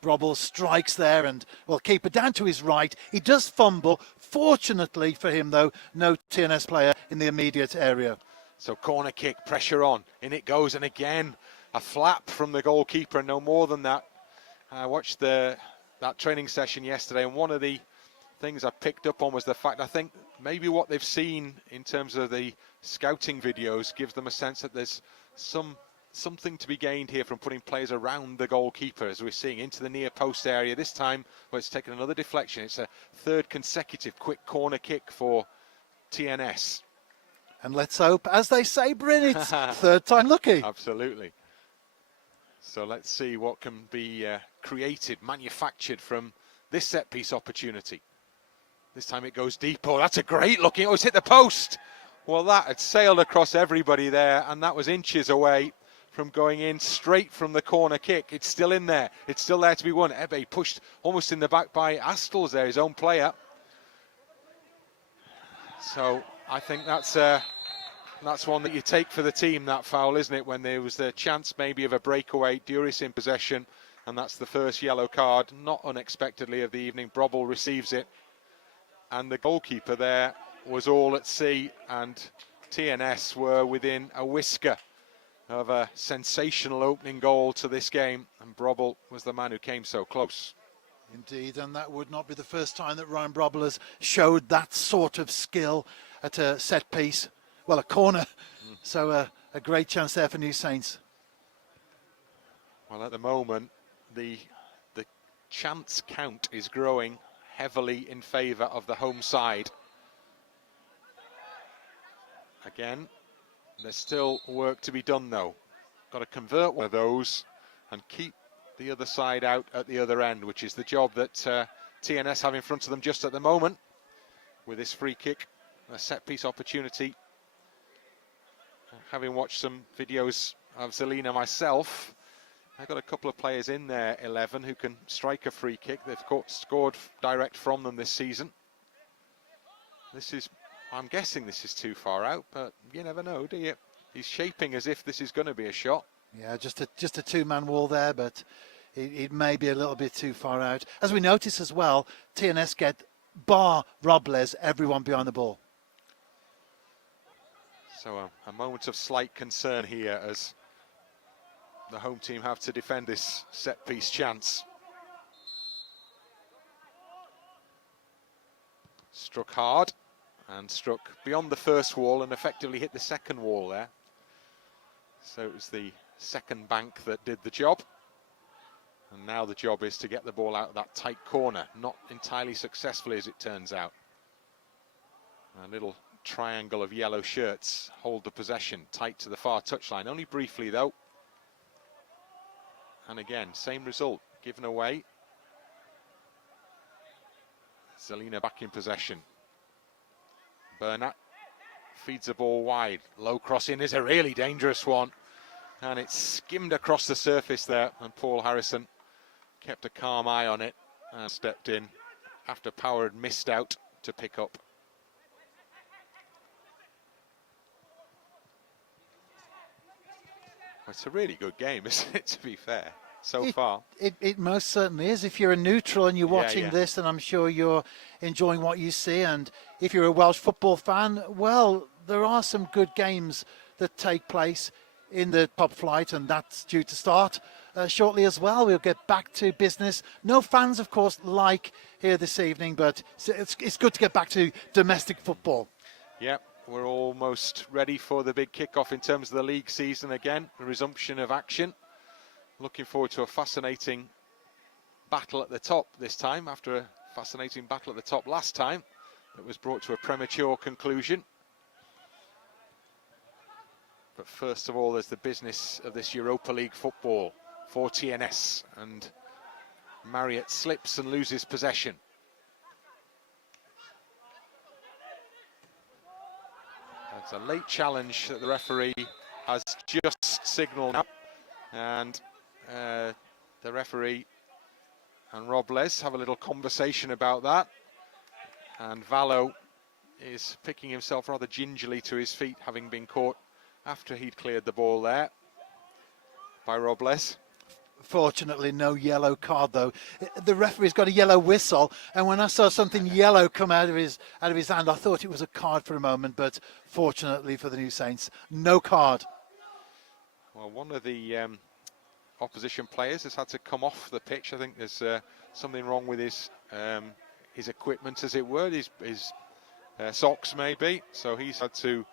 Brobble strikes there, and, well, keeper down to his right. He does fumble. Fortunately for him, though, no TNS player in the immediate area. So corner kick, pressure on, in it goes, and again a flap from the goalkeeper, and no more than that. I watched that training session yesterday, and one of the things I picked up on was the fact, I think maybe what they've seen in terms of the scouting videos gives them a sense that there's something to be gained here from putting players around the goalkeeper, as we're seeing, into the near post area. This time, well, it's taken another deflection. It's a third consecutive quick corner kick for TNS. And let's hope, as they say, Bryn, it's third time lucky. Absolutely. So let's see what can be created, manufactured from this set-piece opportunity. This time it goes deep. Oh, that's a great looking. Oh, it's hit the post. Well, that had sailed across everybody there, and that was inches away from going in straight from the corner kick. It's still in there. It's still there to be won. Ebe pushed almost in the back by Astles there, his own player. So I think that's one that you take for the team, that foul, isn't it? When there was the chance maybe of a breakaway, Duris in possession, and that's the first yellow card, not unexpectedly of the evening. Brobble receives it, and the goalkeeper there was all at sea, and TNS were within a whisker of a sensational opening goal to this game, and Brobble was the man who came so close. Indeed, and that would not be the first time that Ryan Brobble has showed that sort of skill at a set piece. Well, a corner. So a great chance there for New Saints. Well, at the moment, the chance count is growing heavily in favour of the home side. Again, there's still work to be done though. Got to convert one of those and keep the other side out at the other end, which is the job that TNS have in front of them just at the moment with this free kick, a set piece opportunity. Having watched some videos of Zelina myself, I've got a couple of players in their 11 who can strike a free kick. They've scored direct from them this season. This is, I'm guessing this is too far out, but you never know, do you? He's shaping as if this is going to be a shot. Yeah, just a two-man wall there, but it may be a little bit too far out. As we notice as well, TNS get, bar Robles, everyone behind the ball. So a moment of slight concern here as the home team have to defend this set-piece chance. Struck hard and struck beyond the first wall and effectively hit the second wall there. So it was the second bank that did the job. And now the job is to get the ball out of that tight corner. Not entirely successfully, as it turns out. A little triangle of yellow shirts hold the possession tight to the far touchline, only briefly though. And again, same result, given away. Zelina back in possession. Bernat feeds the ball wide. Low cross in is a really dangerous one. And it's skimmed across the surface there. And Paul Harrison kept a calm eye on it and stepped in after Power had missed out to pick up. It's a really good game, isn't it, to be fair, so far? It most certainly is. If you're a neutral and you're watching this, then I'm sure you're enjoying what you see. And if you're a Welsh football fan, well, there are some good games that take place in the top flight, and that's due to start shortly as well. We'll get back to business. No fans, of course, like here this evening, but it's good to get back to domestic football. Yep. We're almost ready for the big kickoff in terms of the league season again, the resumption of action. Looking forward to a fascinating battle at the top this time, after a fascinating battle at the top last time that was brought to a premature conclusion. But first of all, there's the business of this Europa League football for TNS, and Marriott slips and loses possession. It's a late challenge that the referee has just signalled now, and the referee and Robles have a little conversation about that, and Vallo is picking himself rather gingerly to his feet, having been caught after he'd cleared the ball there by Robles. Fortunately, no yellow card though. The referee's got a yellow whistle, and when I saw something yellow come out of his hand, I thought it was a card for a moment. But fortunately for the New Saints, no card. Well, one of the opposition players has had to come off the pitch. I think there's something wrong with his equipment, as it were, his socks maybe. So he's had to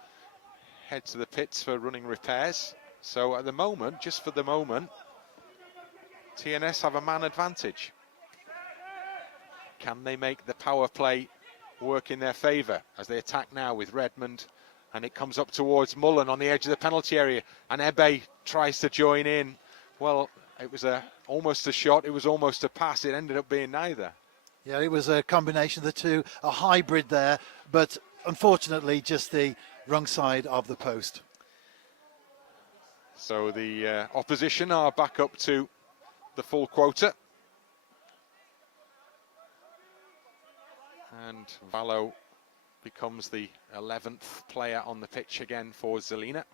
head to the pits for running repairs. So at the moment, just for the moment, TNS have a man advantage. Can they make the power play work in their favour as they attack now with Redmond, and it comes up towards Mullen on the edge of the penalty area, and Ebe tries to join in. Well, it was almost a shot, it was almost a pass, it ended up being neither. Yeah, it was a combination of the two, a hybrid there, but unfortunately just the wrong side of the post. So the opposition are back up to the full quota, and Vallo becomes the 11th player on the pitch again for Zelina.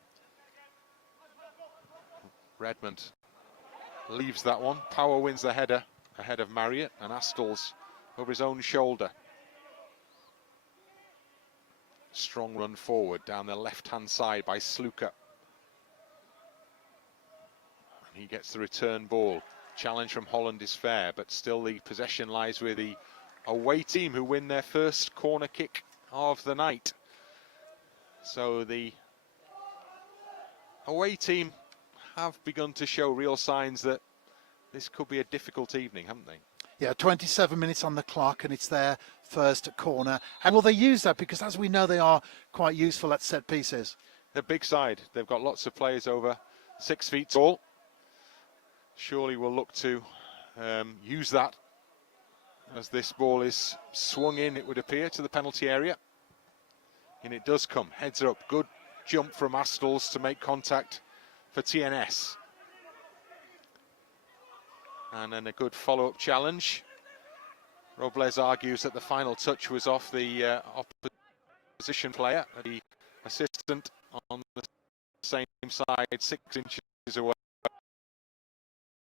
Redmond leaves that one. Power wins the header ahead of Marriott, and Astles over his own shoulder. Strong run forward down the left-hand side by Sluka. And he gets the return ball. Challenge from Holland is fair, but still the possession lies with the away team, who win their first corner kick of the night. So the away team have begun to show real signs that this could be a difficult evening, haven't they? Yeah, 27 minutes on the clock, and it's their first corner. And will they use that? Because as we know, they are quite useful at set pieces. They're big side. They've got lots of players over 6 feet tall. Surely will look to use that as this ball is swung in, it would appear, to the penalty area. And it does come. Heads are up. Good jump from Astles to make contact for TNS. And then a good follow-up challenge. Robles argues that the final touch was off the opposition player, the assistant on the same side, 6 inches away.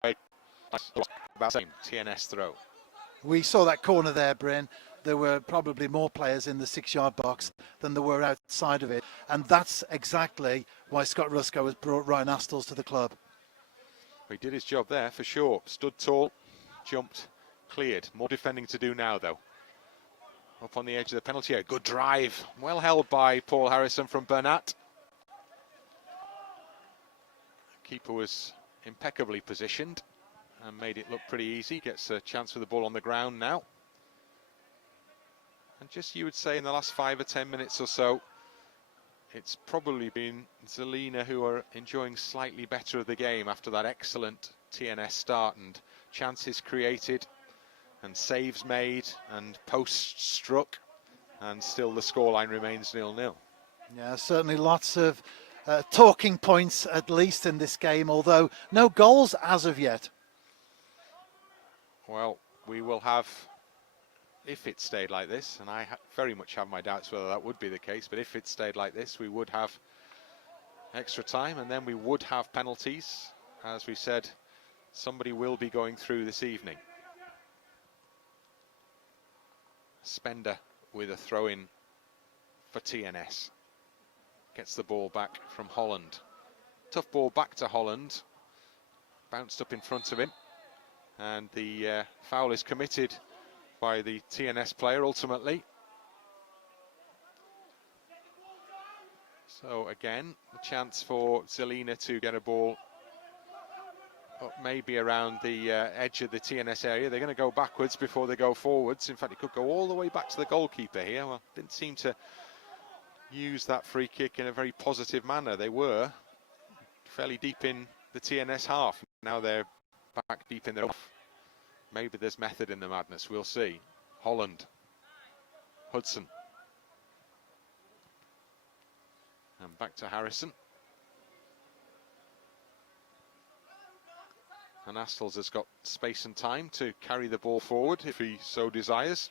About the same TNS throw. We saw that corner there, Bryn. There were probably more players in the 6-yard box than there were outside of it. And that's exactly why Scott Rusko has brought Ryan Astles to the club. He did his job there for sure. Stood tall, jumped, cleared. More defending to do now, though. Up on the edge of the penalty area. Good drive. Well held by Paul Harrison from Bernat. Keeper was impeccably positioned and made it look pretty easy. Gets a chance for the ball on the ground now. And just, you would say, in the last 5 or 10 minutes or so, it's probably been Zelina who are enjoying slightly better of the game after that excellent TNS start, and chances created and saves made and posts struck, and still the scoreline remains 0-0. Yeah, certainly lots of talking points at least in this game, although no goals as of yet. Well, we will have, if it stayed like this, and I very much have my doubts whether that would be the case, but if it stayed like this, we would have extra time, and then we would have penalties. As we said, somebody will be going through this evening. Spender with a throw-in for TNS. Gets the ball back from Holland. Tough ball back to Holland. Bounced up in front of him. And the foul is committed by the TNS player ultimately. So again, the chance for Zelina to get a ball up maybe around the edge of the TNS area. They're going to go backwards before they go forwards. In fact, it could go all the way back to the goalkeeper here. Well, didn't seem to use that free kick in a very positive manner. They were fairly deep in the TNS half. Now they're back deep in their off. Maybe there's method in the madness. We'll see. Holland. Hudson. And back to Harrison. And Astles has got space and time to carry the ball forward if he so desires.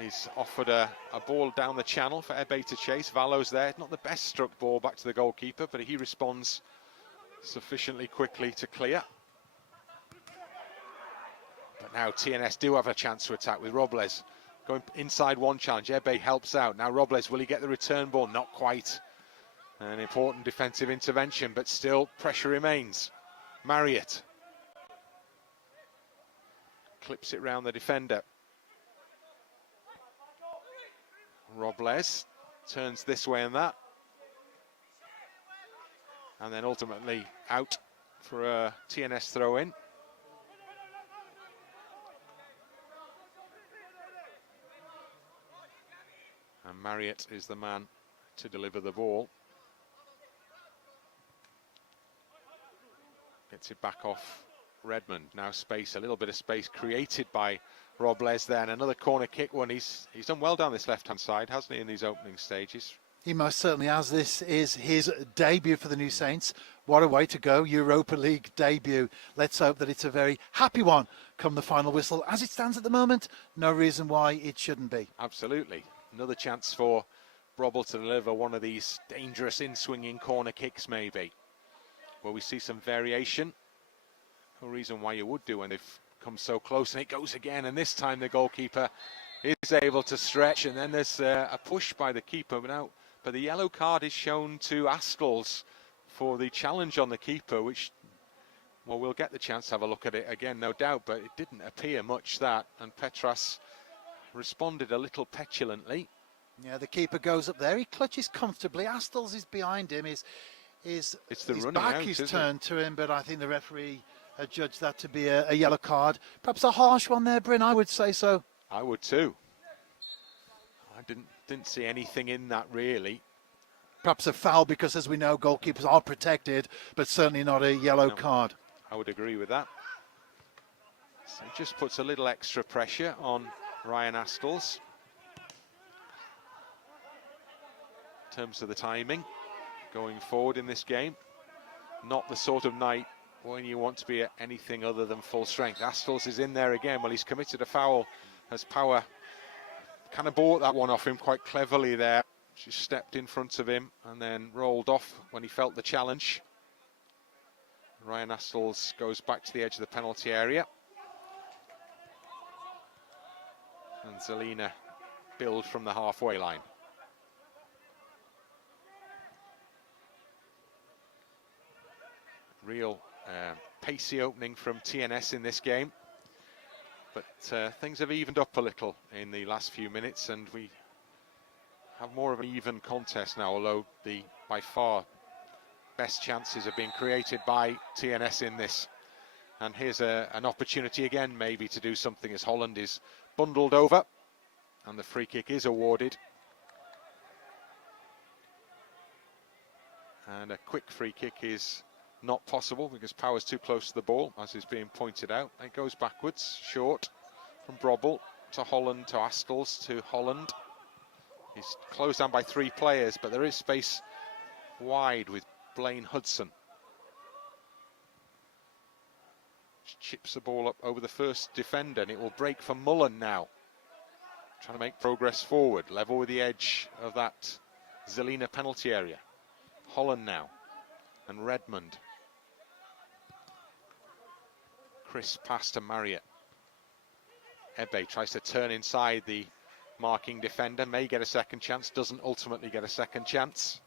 He's offered a ball down the channel for Ebe to chase. Valo's there. Not the best struck ball back to the goalkeeper, but he responds sufficiently quickly to clear. But now TNS do have a chance to attack with Robles. Going inside one challenge. Ebe helps out. Now Robles, will he get the return ball? Not quite. An important defensive intervention, but still pressure remains. Marriott clips it round the defender. Robles turns this way and that. And then ultimately out for a TNS throw-in. And Marriott is the man to deliver the ball. Gets it back off Redmond. Now space, a little bit of space created by Robles there. And another corner kick one. He's done well down this left-hand side, hasn't he, in these opening stages? He most certainly has. This is his debut for the New Saints. What a way to go. Europa League debut. Let's hope that it's a very happy one come the final whistle. As it stands at the moment, no reason why it shouldn't be. Absolutely. Another chance for Brobble to deliver one of these dangerous in-swinging corner kicks maybe. Where we see some variation. No reason why you would do when they've come so close. And it goes again. And this time the goalkeeper is able to stretch. And then there's a push by the keeper. But the yellow card is shown to Astles for the challenge on the keeper, which, well, we'll get the chance to have a look at it again, no doubt. But it didn't appear much that. And Petras responded a little petulantly. Yeah, the keeper goes up there. He clutches comfortably. Astles is behind him. his the his running back out, is isn't turned to him, but I think the referee judged that to be a yellow card. Perhaps a harsh one there, Bryn, I would say so. I would too. I didn't see anything in that really. Perhaps a foul because, as we know, goalkeepers are protected, but certainly not a yellow No. card. I would agree with that. So it just puts a little extra pressure on Ryan Astles in terms of the timing going forward in this game. Not the sort of night when you want to be at anything other than full strength. Astles is in there again. Well, he's committed a foul as Power kind of bought that one off him quite cleverly there. She stepped in front of him and then rolled off when he felt the challenge. Ryan Astles goes back to the edge of the penalty area. And Zelina build from the halfway line. Real pacey opening from TNS in this game. But things have evened up a little in the last few minutes, and we have more of an even contest now, although the by far best chances are being created by TNS in this. And here's an opportunity again maybe to do something as Holland is bundled over and the free kick is awarded. And a quick free kick is not possible because Power's too close to the ball, as is being pointed out. It goes backwards, short, from Brobble to Holland to Astles to Holland. He's closed down by 3 players, but there is space wide with Blaine Hudson. Chips the ball up over the first defender, and it will break for Mullen now. Trying to make progress forward, level with the edge of that Zelina penalty area. Holland now, and Redmond. Chris pass to Marriott. Ebe tries to turn inside the marking defender, may get a second chance, doesn't ultimately get a second chance.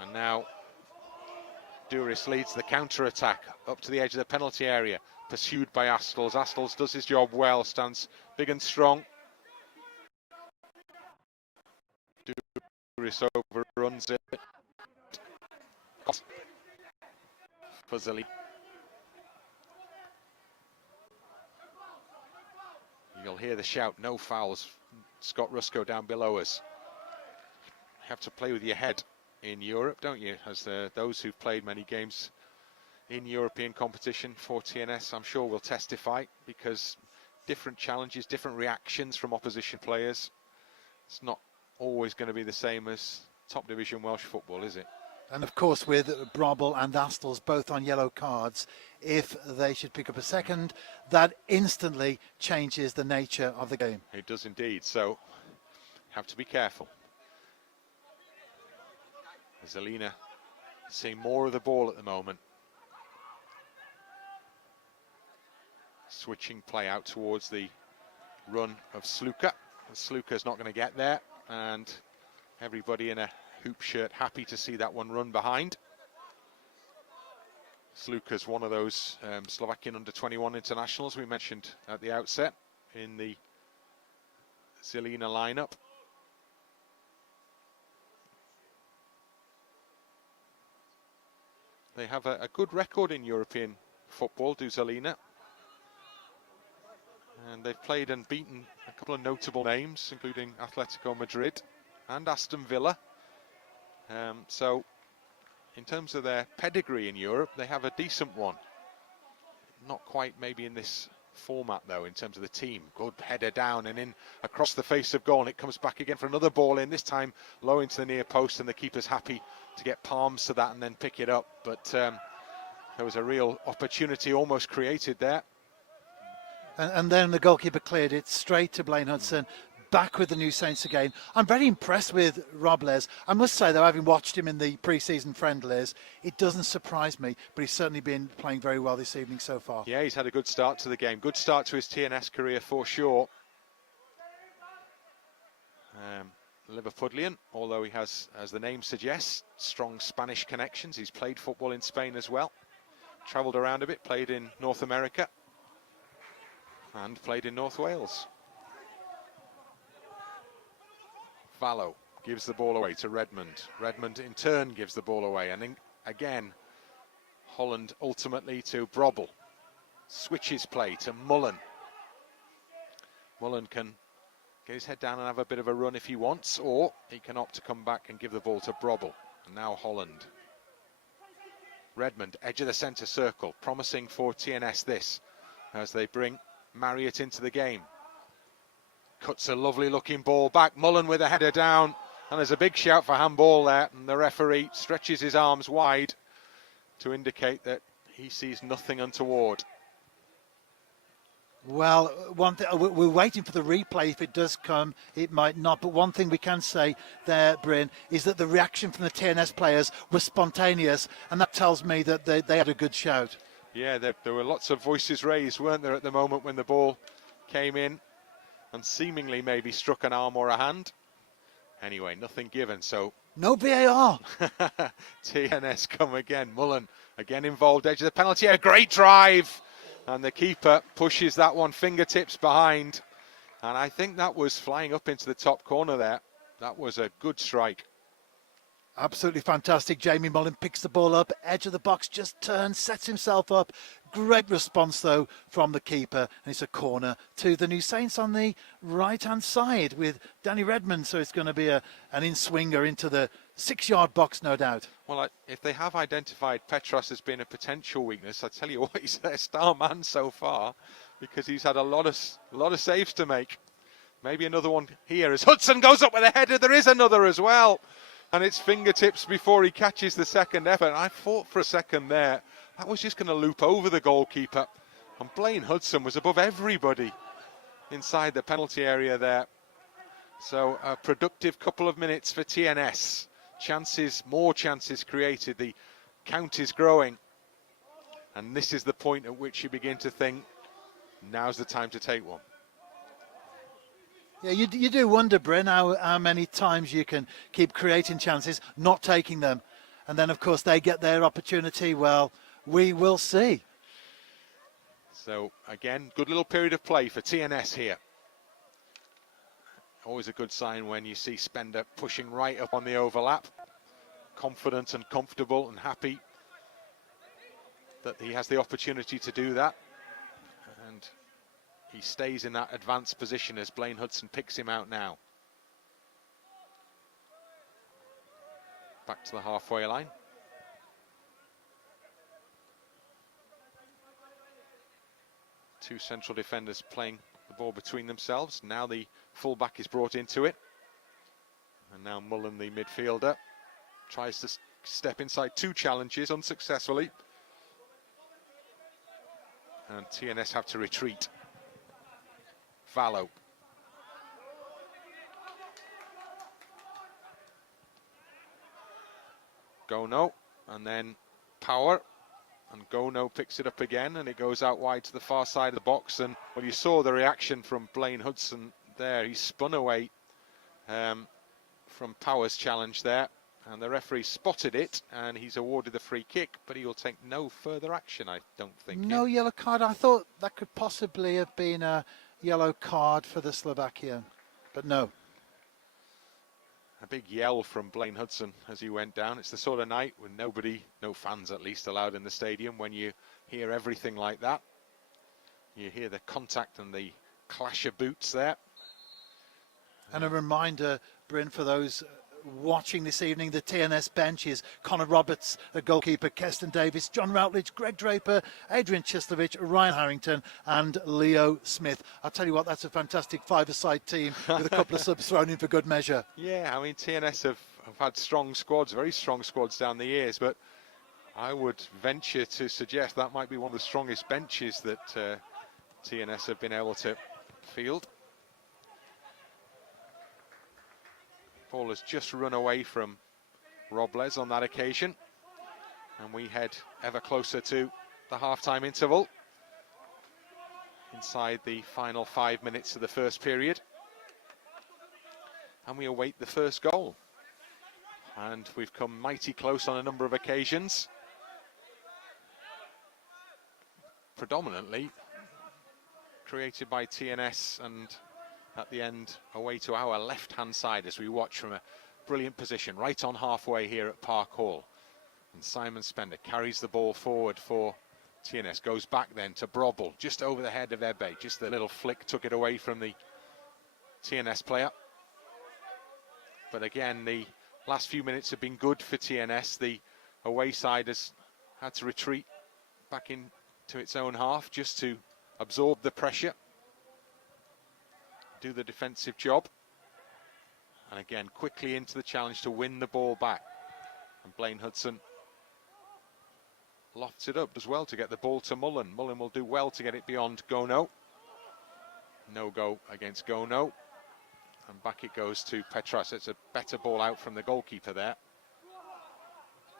And now Duris leads the counter-attack up to the edge of the penalty area, pursued by Astles. Astles does his job well, stands big and strong. Duris overruns it. For Zelina. You'll hear the shout, no fouls. Scott Rusko down below us. You have to play with your head in Europe, don't you? As those who've played many games in European competition for TNS, I'm sure will testify, because different challenges, different reactions from opposition players. It's not always going to be the same as top division Welsh football, is it? And of course, with Brobble and Astles both on yellow cards, if they should pick up a second, that instantly changes the nature of the game. It does indeed, so have to be careful. Zelina seeing more of the ball at the moment. Switching play out towards the run of Sluka. Sluka's not going to get there, and everybody in a hoop shirt happy to see that one run behind. Sluka's one of those Slovakian under-21 internationals we mentioned at the outset in the Zelina lineup. They have a good record in European football, do Zelina. And they've played and beaten a couple of notable names, including Atletico Madrid and Aston Villa. So, in terms of their pedigree in Europe, they have a decent one. Not quite maybe in this format, though, in terms of the team. Good header down and in across the face of goal, and it comes back again for another ball in, this time low into the near post, and the keeper's happy to get palms to that and then pick it up. But there was a real opportunity almost created there. And then the goalkeeper cleared it straight to Blaine Hudson, back with the New Saints again. I'm very impressed with Robles. I must say, though, having watched him in the pre-season friendlies, it doesn't surprise me, but he's certainly been playing very well this evening so far. Yeah, he's had a good start to the game. Good start to his TNS career for sure. Liverpudlian, although he has, as the name suggests, strong Spanish connections. He's played football in Spain as well. Travelled around a bit, played in North America and played in North Wales. Vallo gives the ball away to Redmond. Redmond in turn gives the ball away, and then again Holland ultimately to Brobble. Switches play to Mullen. Mullen can get his head down and have a bit of a run if he wants, or he can opt to come back and give the ball to Brobble. And now Holland. Redmond, edge of the centre circle, promising for TNS this, as they bring Marriott into the game. Cuts a lovely looking ball back, Mullen with a header down, and there's a big shout for handball there, and the referee stretches his arms wide to indicate that he sees nothing untoward. Well, one thing, we're waiting for the replay. If it does come, it might not. But one thing we can say there, Bryn, is that the reaction from the TNS players was spontaneous, and that tells me that they had a good shout. Yeah, there were lots of voices raised, weren't there, at the moment when the ball came in and seemingly maybe struck an arm or a hand. Anyway, nothing given, so... No VAR. TNS come again. Mullen again involved, edge of the penalty area. Great drive! And the keeper pushes that one fingertips behind. And I think that was flying up into the top corner there. That was a good strike. Absolutely fantastic. Jamie Mullen picks the ball up, edge of the box, just turns, sets himself up. Great response, though, from the keeper. And it's a corner to the New Saints on the right-hand side with Danny Redmond. So it's going to be an in-swinger into the 6-yard box, no doubt. Well, if they have identified Petros as being a potential weakness, I tell you what, he's their star man so far, because he's had a lot of saves to make. Maybe another one here as Hudson goes up with a header. There is another as well. And it's fingertips before he catches the second effort. I thought for a second there, that was just going to loop over the goalkeeper. And Blaine Hudson was above everybody inside the penalty area there. So a productive couple of minutes for TNS. More chances created. The count is growing. And this is the point at which you begin to think, now's the time to take one. Yeah, you do wonder, Bryn, how many times you can keep creating chances, not taking them. And then, of course, they get their opportunity. Well, we will see. So, again, good little period of play for TNS here. Always a good sign when you see Spender pushing right up on the overlap. Confident and comfortable and happy that he has the opportunity to do that. And he stays in that advanced position as Blaine Hudson picks him out now. Back to the halfway line. Two central defenders playing the ball between themselves. Now the fullback is brought into it. And now Mullen, the midfielder, tries to step inside two challenges unsuccessfully. And TNS have to retreat. Vallow. Gono, and then Power, and Gono picks it up again, and it goes out wide to the far side of the box. And well, you saw the reaction from Blaine Hudson there. He spun away from Power's challenge there, and the referee spotted it, and he's awarded the free kick, but he will take no further action, I don't think. No yellow card. I thought that could possibly have been a yellow card for the Slovakian, but no. A big yell from Blaine Hudson as he went down. It's the sort of night when no fans at least allowed in the stadium, when you hear everything like that. You hear the contact and the clash of boots there. And a reminder, Bryn, for those watching this evening, the TNS bench is Connor Roberts, the goalkeeper, Keston Davis, John Routledge, Greg Draper, Adrian Chislovich, Ryan Harrington and Leo Smith. I'll tell you what, that's a fantastic five-a-side team with a couple of subs thrown in for good measure. Yeah, I mean, TNS have had strong squads, very strong squads down the years, but I would venture to suggest that might be one of the strongest benches that TNS have been able to field. Ball has just run away from Robles on that occasion, and we head ever closer to the half-time interval inside the final 5 minutes of the first period, and we await the first goal. And we've come mighty close on a number of occasions, predominantly created by TNS, and at the end away to our left-hand side as we watch from a brilliant position, right on halfway here at Park Hall. And Simon Spender carries the ball forward for TNS, goes back then to Brobble, just over the head of Ebe. Just the little flick took it away from the TNS player. But again, the last few minutes have been good for TNS. The away side has had to retreat back into its own half just to absorb the pressure, do the defensive job. And again, quickly into the challenge to win the ball back. And Blaine Hudson lofts it up as well to get the ball to Mullen. Mullen will do well to get it beyond Gono. No go against Gono. And back it goes to Petras. It's a better ball out from the goalkeeper there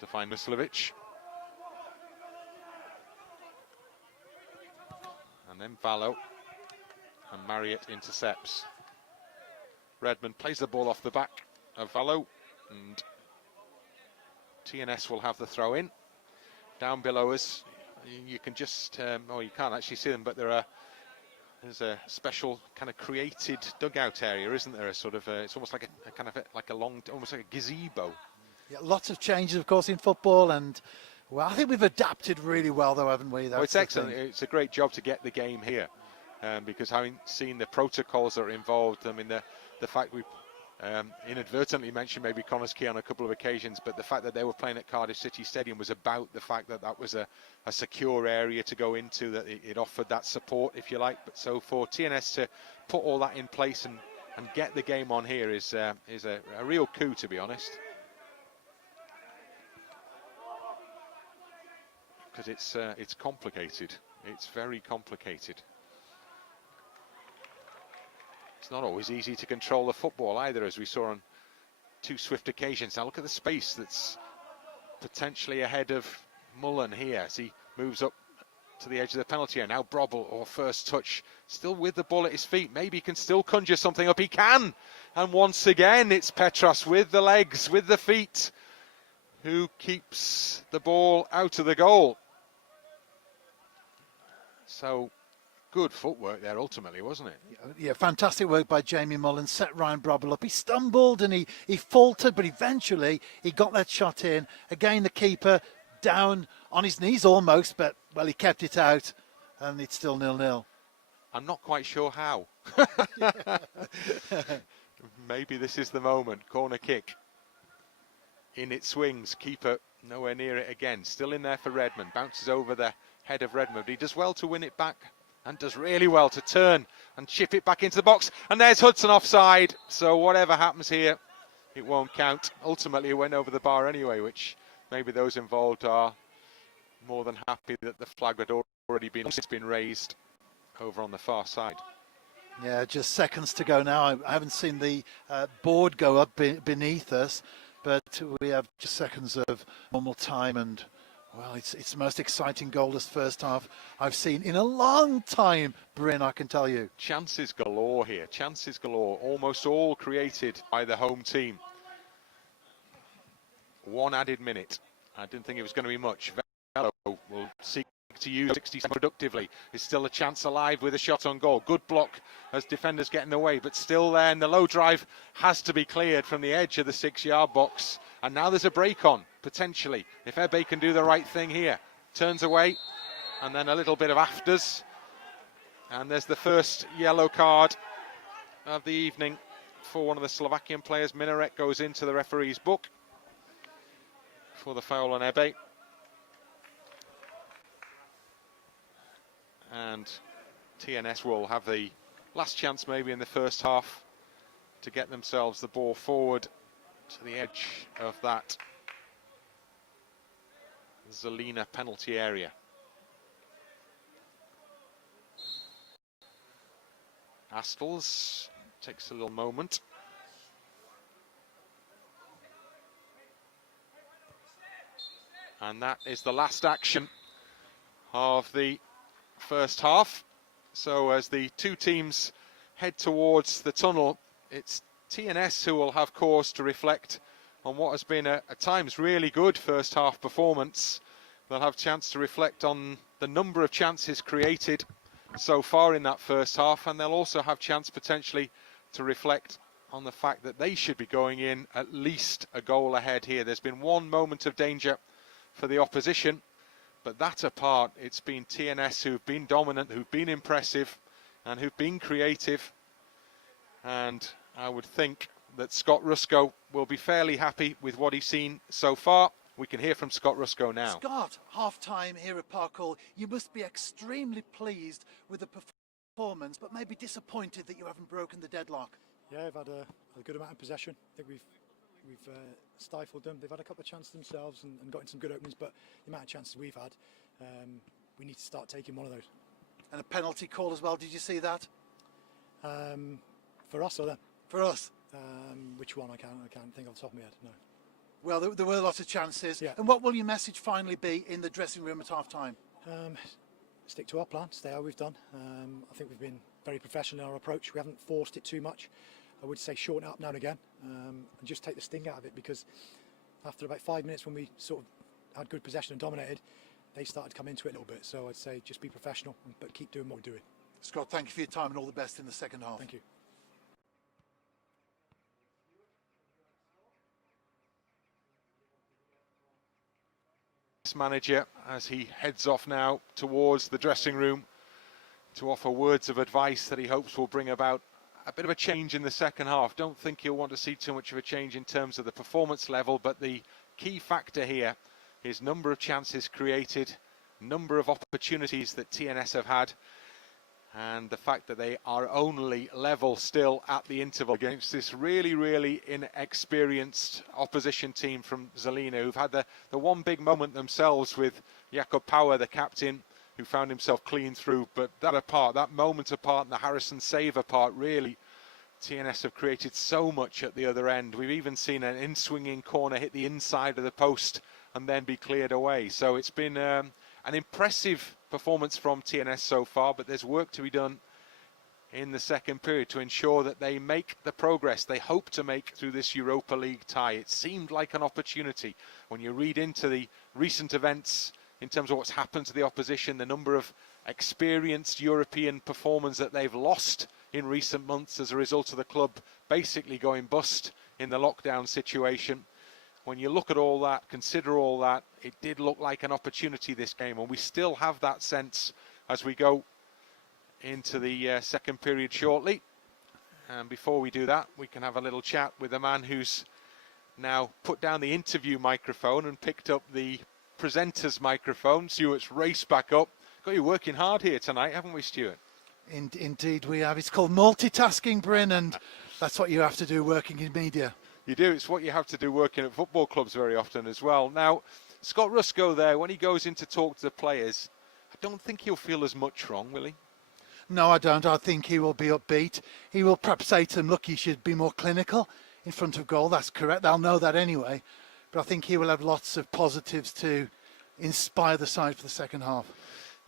to find Mislovic. And then Vallo. And Marriott intercepts. Redmond plays the ball off the back of Vallo. And TNS will have the throw in. Down below us, you can just, you can't actually see them, but there's a special kind of created dugout area, isn't there? A sort of, it's almost like a kind of like a long, almost like a gazebo. Yeah, lots of changes, of course, in football, and well, I think we've adapted really well, though, haven't we? Well, it's excellent. It's a great job to get the game here, because having seen the protocols that are involved, I mean, the fact we inadvertently mentioned maybe Connors Key on a couple of occasions, but the fact that they were playing at Cardiff City Stadium was about the fact that that was a secure area to go into, that it offered that support, if you like. But so for TNS to put all that in place and get the game on here is a real coup, to be honest. Because it's complicated. It's very complicated. It's not always easy to control the football either, as we saw on two swift occasions. Now look at the space that's potentially ahead of Mullen here as he moves up to the edge of the penalty area. Now Brobble, or first touch, still with the ball at his feet. Maybe he can still conjure something up. He can! And once again, it's Petras with the legs, with the feet, who keeps the ball out of the goal. So good footwork there ultimately, wasn't it? Yeah, fantastic work by Jamie Mullen, set Ryan Brobble up. He stumbled and he faltered, but eventually he got that shot in. Again, the keeper down on his knees almost, but, well, he kept it out, and it's still 0-0. I'm not quite sure how. Maybe this is the moment. Corner kick. In it swings. Keeper nowhere near it again. Still in there for Redmond. Bounces over the head of Redmond. He does well to win it back, and does really well to turn and chip it back into the box. And there's Hudson offside. So whatever happens here, it won't count. Ultimately, it went over the bar anyway, which maybe those involved are more than happy that the flag had already been raised over on the far side. Yeah, just seconds to go now. I haven't seen the board go up beneath us, but we have just seconds of normal time, and well, it's the most exciting goalless first half I've seen in a long time, Bryn, I can tell you. Chances galore here, chances galore, almost all created by the home team. One added minute. I didn't think it was going to be much. Velo will seek to use 60 productively. There's still a chance alive with a shot on goal. Good block as defenders get in the way, but still there, and the low drive has to be cleared from the edge of the 6-yard box. And now there's a break on, potentially, if Ebe can do the right thing here. Turns away, and then a little bit of afters. And there's the first yellow card of the evening for one of the Slovakian players. Minaret goes into the referee's book for the foul on Ebe. And TNS will have the last chance maybe in the first half to get themselves the ball forward to the edge of that Zelina penalty area. Astles takes a little moment. And that is the last action of the first half. So as the two teams head towards the tunnel, it's TNS who will have cause to reflect on what has been at times really good first half performance. They'll have chance to reflect on the number of chances created so far in that first half, and they'll also have chance potentially to reflect on the fact that they should be going in at least a goal ahead here. There's been one moment of danger for the opposition, but that apart, it's been TNS who've been dominant, who've been impressive, and who've been creative. And I would think that Scott Rusco will be fairly happy with what he's seen so far. We can hear from Scott Rusco now. Scott, half-time here at Park Hall. You must be extremely pleased with the performance, but maybe disappointed that you haven't broken the deadlock. Yeah, I've had a good amount of possession. I think we've stifled them. They've had a couple of chances themselves and gotten some good openings, but the amount of chances we've had, we need to start taking one of those. And a penalty call as well. Did you see that? For us or them? For us. Which one? I can't think off the top of my head. No. Well, there were lots of chances. Yeah. And what will your message finally be in the dressing room at half-time? Stick to our plan, stay how we've done. I think we've been very professional in our approach. We haven't forced it too much. I would say shorten it up now and again, and just take the sting out of it, because after about 5 minutes, when we sort of had good possession and dominated, they started to come into it a little bit. So I'd say just be professional, but keep doing what we're doing. Scott, thank you for your time and all the best in the second half. Thank you. Manager as he heads off now towards the dressing room to offer words of advice that he hopes will bring about a bit of a change in the second half. Don't think he'll want to see too much of a change in terms of the performance level, but the key factor here is number of chances created, number of opportunities that TNS have had, and the fact that they are only level still at the interval against this really inexperienced opposition team from Zelina, who've had the one big moment themselves with Jakob Power, the captain, who found himself clean through. But that moment apart and the Harrison save apart, really, TNS have created so much at the other end. We've even seen an in-swinging corner hit the inside of the post and then be cleared away. So it's been an impressive performance from TNS so far, but there's work to be done in the second period to ensure that they make the progress they hope to make through this Europa League tie. It seemed like an opportunity when you read into the recent events in terms of what's happened to the opposition, the number of experienced European performers that they've lost in recent months as a result of the club basically going bust in the lockdown situation. When you look at all that, consider all that, it did look like an opportunity this game, and we still have that sense as we go into the second period shortly. And before we do that, we can have a little chat with a man who's now put down the interview microphone and picked up the presenter's microphone. Stuart's raced back up. Got you working hard here tonight, haven't we, Stuart? Indeed we have. It's called multitasking, Bryn, and that's what you have to do working in media. You do. It's what you have to do working at football clubs very often as well. Now, Scott Rusco there, when he goes in to talk to the players, I don't think he'll feel as much wrong, will he? No, I don't. I think he will be upbeat. He will perhaps say to them, look, you should be more clinical in front of goal. That's correct. They'll know that anyway. But I think he will have lots of positives to inspire the side for the second half.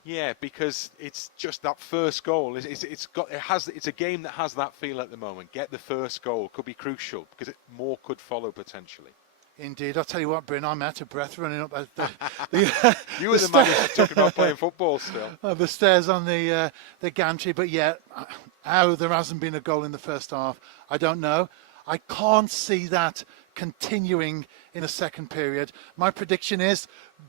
Yeah, because it's just that first goal. It's a game that has that feel at the moment. Get the first goal could be crucial because more could follow potentially. Indeed. I'll tell you what, Bryn, I'm out of breath running up You were the man who's talking about playing football still. The stairs on the gantry. But yeah, how there hasn't been a goal in the first half, I don't know. I can't see that continuing in a second period. My prediction is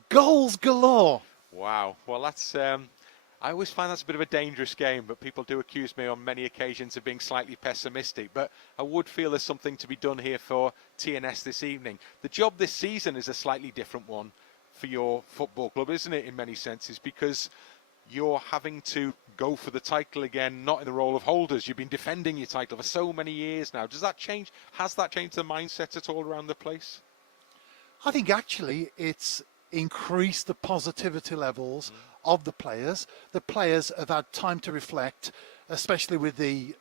goals galore. Wow. Well, that's. I always find that's a bit of a dangerous game, but people do accuse me on many occasions of being slightly pessimistic. But I would feel there's something to be done here for TNS this evening. The job this season is a slightly different one for your football club, isn't it, in many senses? Because you're having to go for the title again, not in the role of holders. You've been defending your title for so many years now. Does that change? Has that changed the mindset at all around the place? I think actually it's increased the positivity levels of the players. The players have had time to reflect, especially with the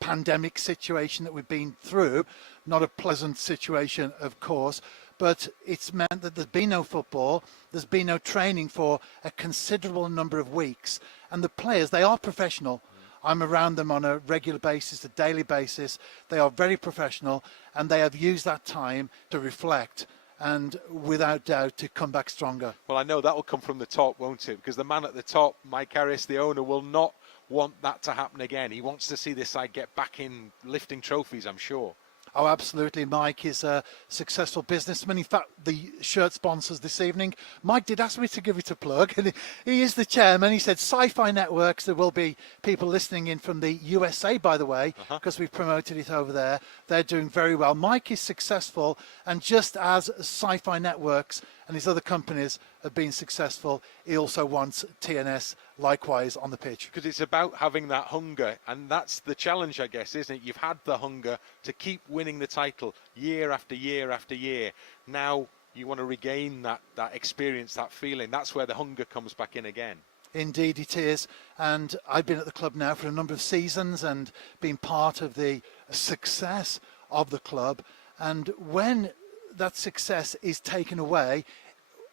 pandemic situation that we've been through. Not a pleasant situation, of course, but it's meant that there's been no football, there's been no training for a considerable number of weeks, and the players, they are professional. I'm around them on a regular basis, a daily basis. They are very professional, and they have used that time to reflect and without doubt to come back stronger. Well, I know that will come from the top, won't it? Because the man at the top, Mike Harris, the owner, will not want that to happen again. He wants to see this side get back in lifting trophies, I'm sure. Oh, absolutely. Mike is a successful businessman. In fact, the shirt sponsors this evening, Mike did ask me to give it a plug, and he is the chairman. He said Sci-Fi Networks, there will be people listening in from the USA, by the way, because we've promoted it over there. They're doing very well. Mike is successful, and just as Sci-Fi Networks and his other companies have been successful, he also wants TNS likewise on the pitch. Because it's about having that hunger, and that's the challenge, I guess, isn't it? You've had the hunger to keep winning the title year after year after year. Now you want to regain that experience, that feeling. That's where the hunger comes back in again. Indeed it is, and I've been at the club now for a number of seasons and been part of the success of the club, and when that success is taken away,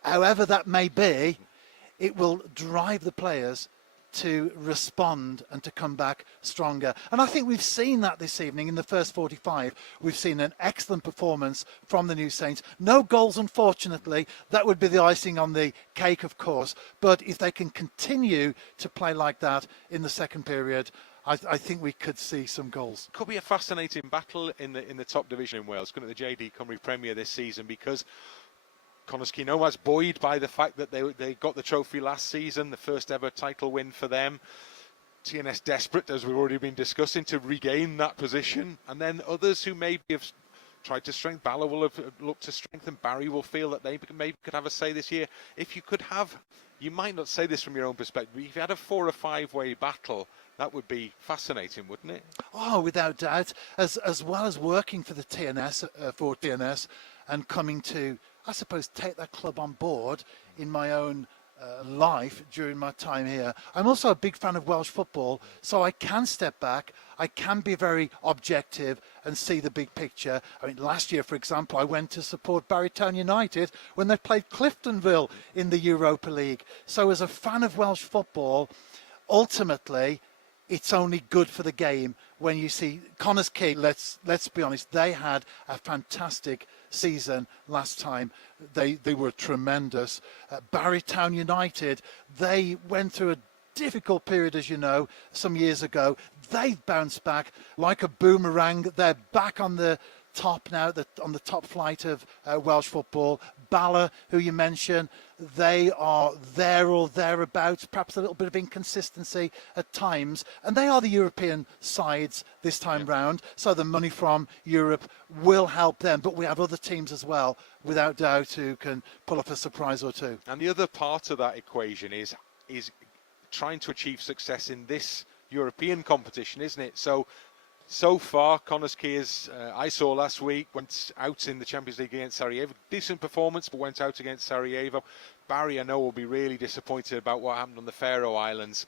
however that may be, it will drive the players to respond and to come back stronger. And I think we've seen that this evening in the first 45. We've seen an excellent performance from the New Saints. No goals, unfortunately. That would be the icing on the cake, of course. But if they can continue to play like that in the second period, I think we could see some goals. Could be a fascinating battle in the top division in Wales, couldn't it, the JD Cymru Premier this season, because Connah's Kinoma's buoyed by the fact that they got the trophy last season, the first ever title win for them. TNS desperate, as we've already been discussing, to regain that position, and then others who maybe have tried to strengthen. Bala will have looked to strengthen. Barry will feel that they maybe could have a say this year. If you could have, you might not say this from your own perspective, but if you had a 4 or 5 way battle, that would be fascinating, wouldn't it? Oh, without doubt. As well as working for the TNS, and coming to, I suppose, take that club on board in my own life during my time here. I'm also a big fan of Welsh football, so I can step back, I can be very objective and see the big picture. I mean, last year, for example, I went to support Barrytown United when they played Cliftonville in the Europa League. So as a fan of Welsh football, ultimately, it's only good for the game when you see Connah's Quay. Let's be honest, they had a fantastic season last time. They were tremendous. Barrytown United, they went through a difficult period, as you know, some years ago. They've bounced back like a boomerang. They're back on the top now, on the top flight of Welsh football. Bala, who you mentioned, they are there or thereabouts, perhaps a little bit of inconsistency at times, and they are the European sides this time round, so the money from Europe will help them, but we have other teams as well, without doubt, who can pull off a surprise or two. And the other part of that equation is trying to achieve success in this European competition, isn't it? So far, Connah's Quay, as I saw last week, went out in the Champions League against Sarajevo. Decent performance, but went out against Sarajevo. Barry, I know, will be really disappointed about what happened on the Faroe Islands.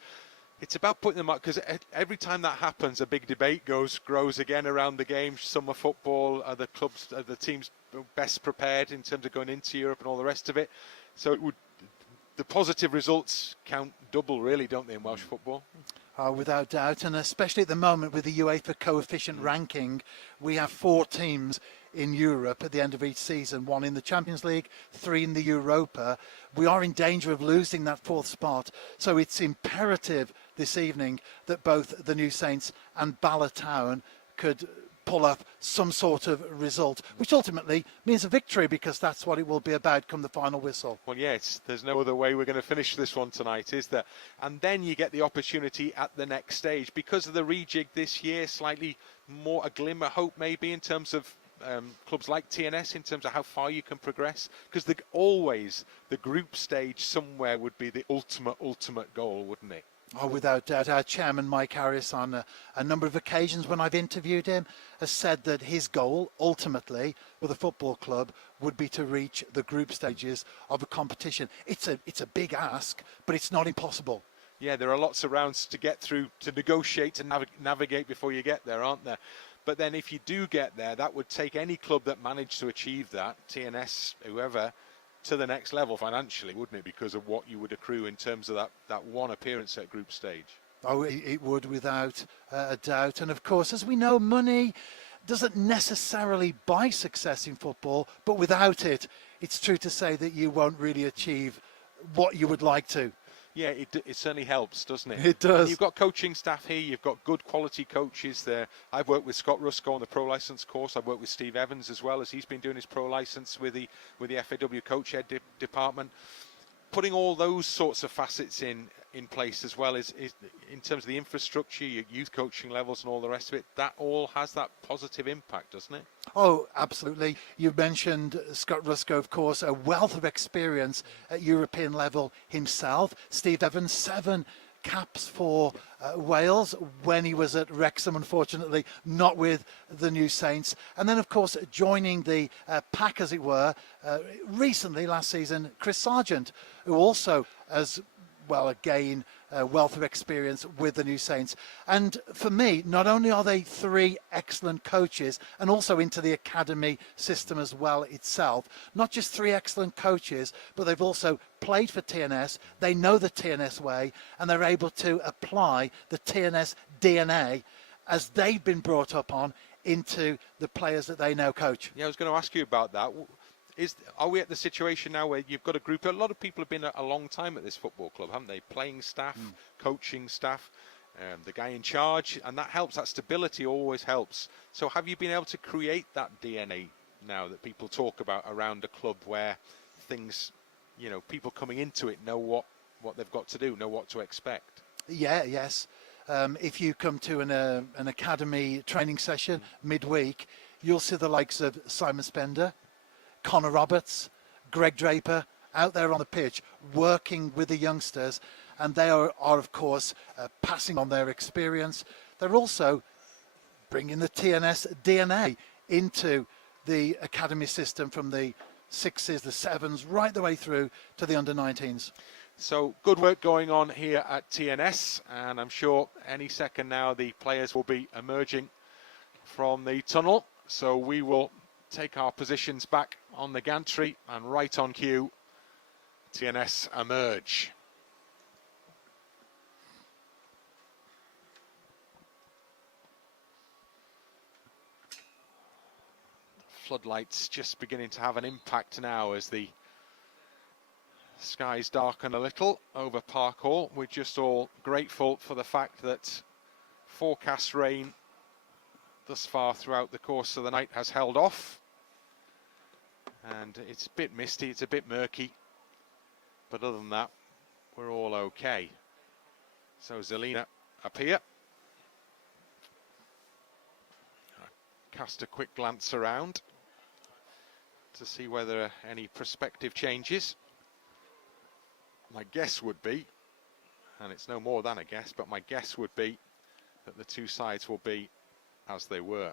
It's about putting them up, because every time that happens, a big debate grows again around the game. Summer football, are the clubs, are the teams best prepared in terms of going into Europe and all the rest of it? So the positive results count double, really, don't they, in Welsh football? Without doubt, and especially at the moment with the UEFA coefficient ranking, we have 4 teams in Europe at the end of each season, 1 in the Champions League, 3 in the Europa. We are in danger of losing that 4th spot, so it's imperative this evening that both the New Saints and Bala Town could pull up some sort of result, which ultimately means a victory, because that's what it will be about come the final whistle. Well, yes, there's no other way we're going to finish this one tonight, is there? And then you get the opportunity at the next stage. Because of the rejig this year, slightly more a glimmer of hope maybe in terms of clubs like TNS, in terms of how far you can progress. Because always the group stage somewhere would be the ultimate goal, wouldn't it? Oh, without doubt. Our chairman, Mike Harris, on a number of occasions when I've interviewed him, has said that his goal, ultimately, with a football club, would be to reach the group stages of a competition. It's a big ask, but it's not impossible. Yeah, there are lots of rounds to get through, to negotiate and navigate before you get there, aren't there? But then if you do get there, that would take any club that managed to achieve that, TNS, whoever, to the next level financially, wouldn't it? Because of what you would accrue in terms of that one appearance at group stage. Oh, it would, without a doubt. And of course, as we know, money doesn't necessarily buy success in football, but without it, it's true to say that you won't really achieve what you would like to. Yeah, it certainly helps, doesn't it? It does. And you've got coaching staff here, you've got good quality coaches there. I've worked with Scott Rusko on the pro license course. I've worked with Steve Evans as well, as he's been doing his pro license with the FAW coach ed department. Putting all those sorts of facets in place as well is in terms of the infrastructure, your youth coaching levels and all the rest of it, that all has that positive impact, doesn't it? Oh, absolutely. You mentioned Scott Rusko, of course, a wealth of experience at European level himself. Steve Evans, 7 caps for Wales when he was at Wrexham, unfortunately not with the New Saints. And then, of course, joining the pack, as it were, recently, last season, Chris Sargent, who also has, well, again, a wealth of experience with the New Saints. And for me, not only are they 3 excellent coaches and also into the academy system as well itself, not just 3 excellent coaches, but they've also played for TNS, they know the TNS way, and they're able to apply the TNS DNA as they've been brought up on into the players that they now coach. Yeah, I was going to ask you about that. Are we at the situation now where you've got a group? A lot of people have been a long time at this football club, haven't they? Playing staff, coaching staff, the guy in charge, and that helps. That stability always helps. So have you been able to create that DNA now that people talk about around a club where things, you know, people coming into it know what they've got to do, know what to expect? Yeah, yes. If you come to an academy training session midweek, you'll see the likes of Simon Spender, Connor Roberts, Greg Draper out there on the pitch working with the youngsters, and they are of course passing on their experience. They're also bringing the TNS DNA into the academy system from the 6s, the 7s, right the way through to the under-19s. So good work going on here at TNS, and I'm sure any second now the players will be emerging from the tunnel. So we will take our positions back on the gantry, and right on cue, TNS emerge. Floodlights just beginning to have an impact now as the skies darken a little over Park Hall. We're just all grateful for the fact that forecast rain thus far throughout the course of the night has held off, and it's a bit misty, it's a bit murky, but other than that we're all okay. So Zelina up here, cast a quick glance around to see whether any prospective changes. My guess would be, and it's no more than a guess, but my guess would be that the 2 sides will be as they were.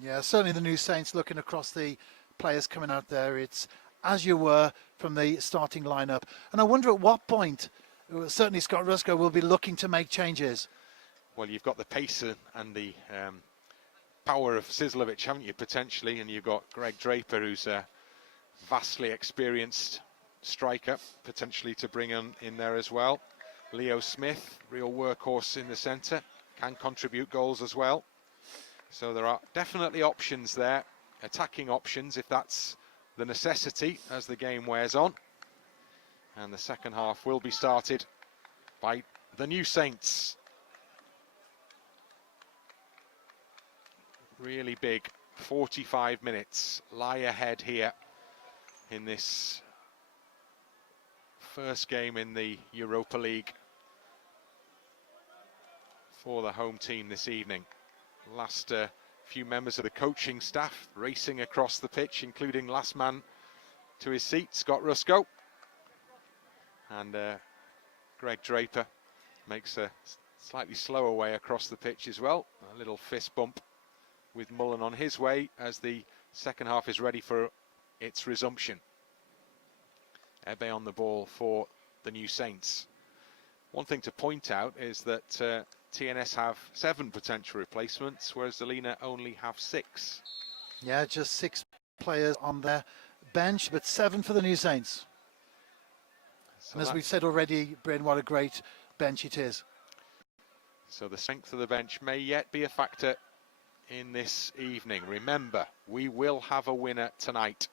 Yeah, certainly the New Saints, looking across the players coming out there, it's as you were from the starting lineup. And I wonder at what point, certainly Scott Rusko will be looking to make changes. Well, you've got the pace and the power of Sizlovic, haven't you, potentially? And you've got Greg Draper, who's a vastly experienced striker, potentially to bring in there as well. Leo Smith, real workhorse in the centre, can contribute goals as well. So there are definitely options there, attacking options if that's the necessity as the game wears on. And the second half will be started by the New Saints. Really big 45 minutes lie ahead here in this first game in the Europa League for the home team this evening. Last few members of the coaching staff racing across the pitch, including last man to his seat, Scott Rusko. And Greg Draper makes a slightly slower way across the pitch as well. A little fist bump with Mullen on his way as the second half is ready for its resumption. Ebe on the ball for the New Saints. One thing to point out is that TNS have 7 potential replacements, whereas Zelina only have 6. Yeah, just 6 players on their bench, but 7 for the New Saints. So and as we've said already, Bryn, what a great bench it is. So the strength of the bench may yet be a factor in this evening. Remember, we will have a winner tonight.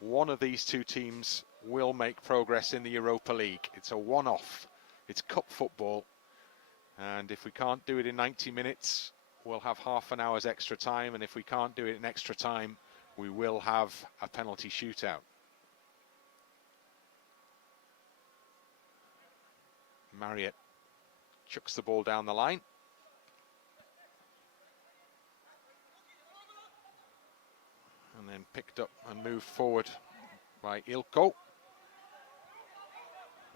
One of these 2 teams will make progress in the Europa League. It's a one-off. It's cup football. And if we can't do it in 90 minutes, we'll have half an hour's extra time. And if we can't do it in extra time, we will have a penalty shootout. Marriott chucks the ball down the line. And then picked up and moved forward by Ilko.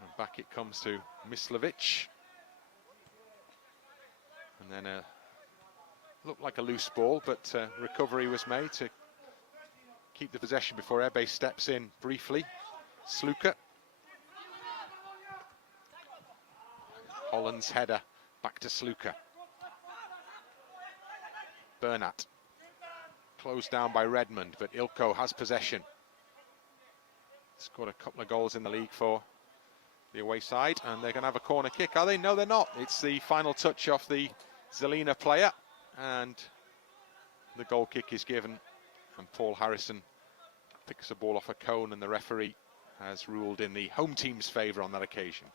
And back it comes to Mislovic. And then looked like a loose ball, but recovery was made to keep the possession before Ebe steps in briefly. Sluka. Holland's header back to Sluka. Bernat. Closed down by Redmond, but Ilko has possession. Scored a couple of goals in the league for the away side, and they're going to have a corner kick, are they? No, they're not. It's the final touch off the Zelina player, and the goal kick is given, and Paul Harrison picks the ball off a cone, and the referee has ruled in the home team's favour on that occasion.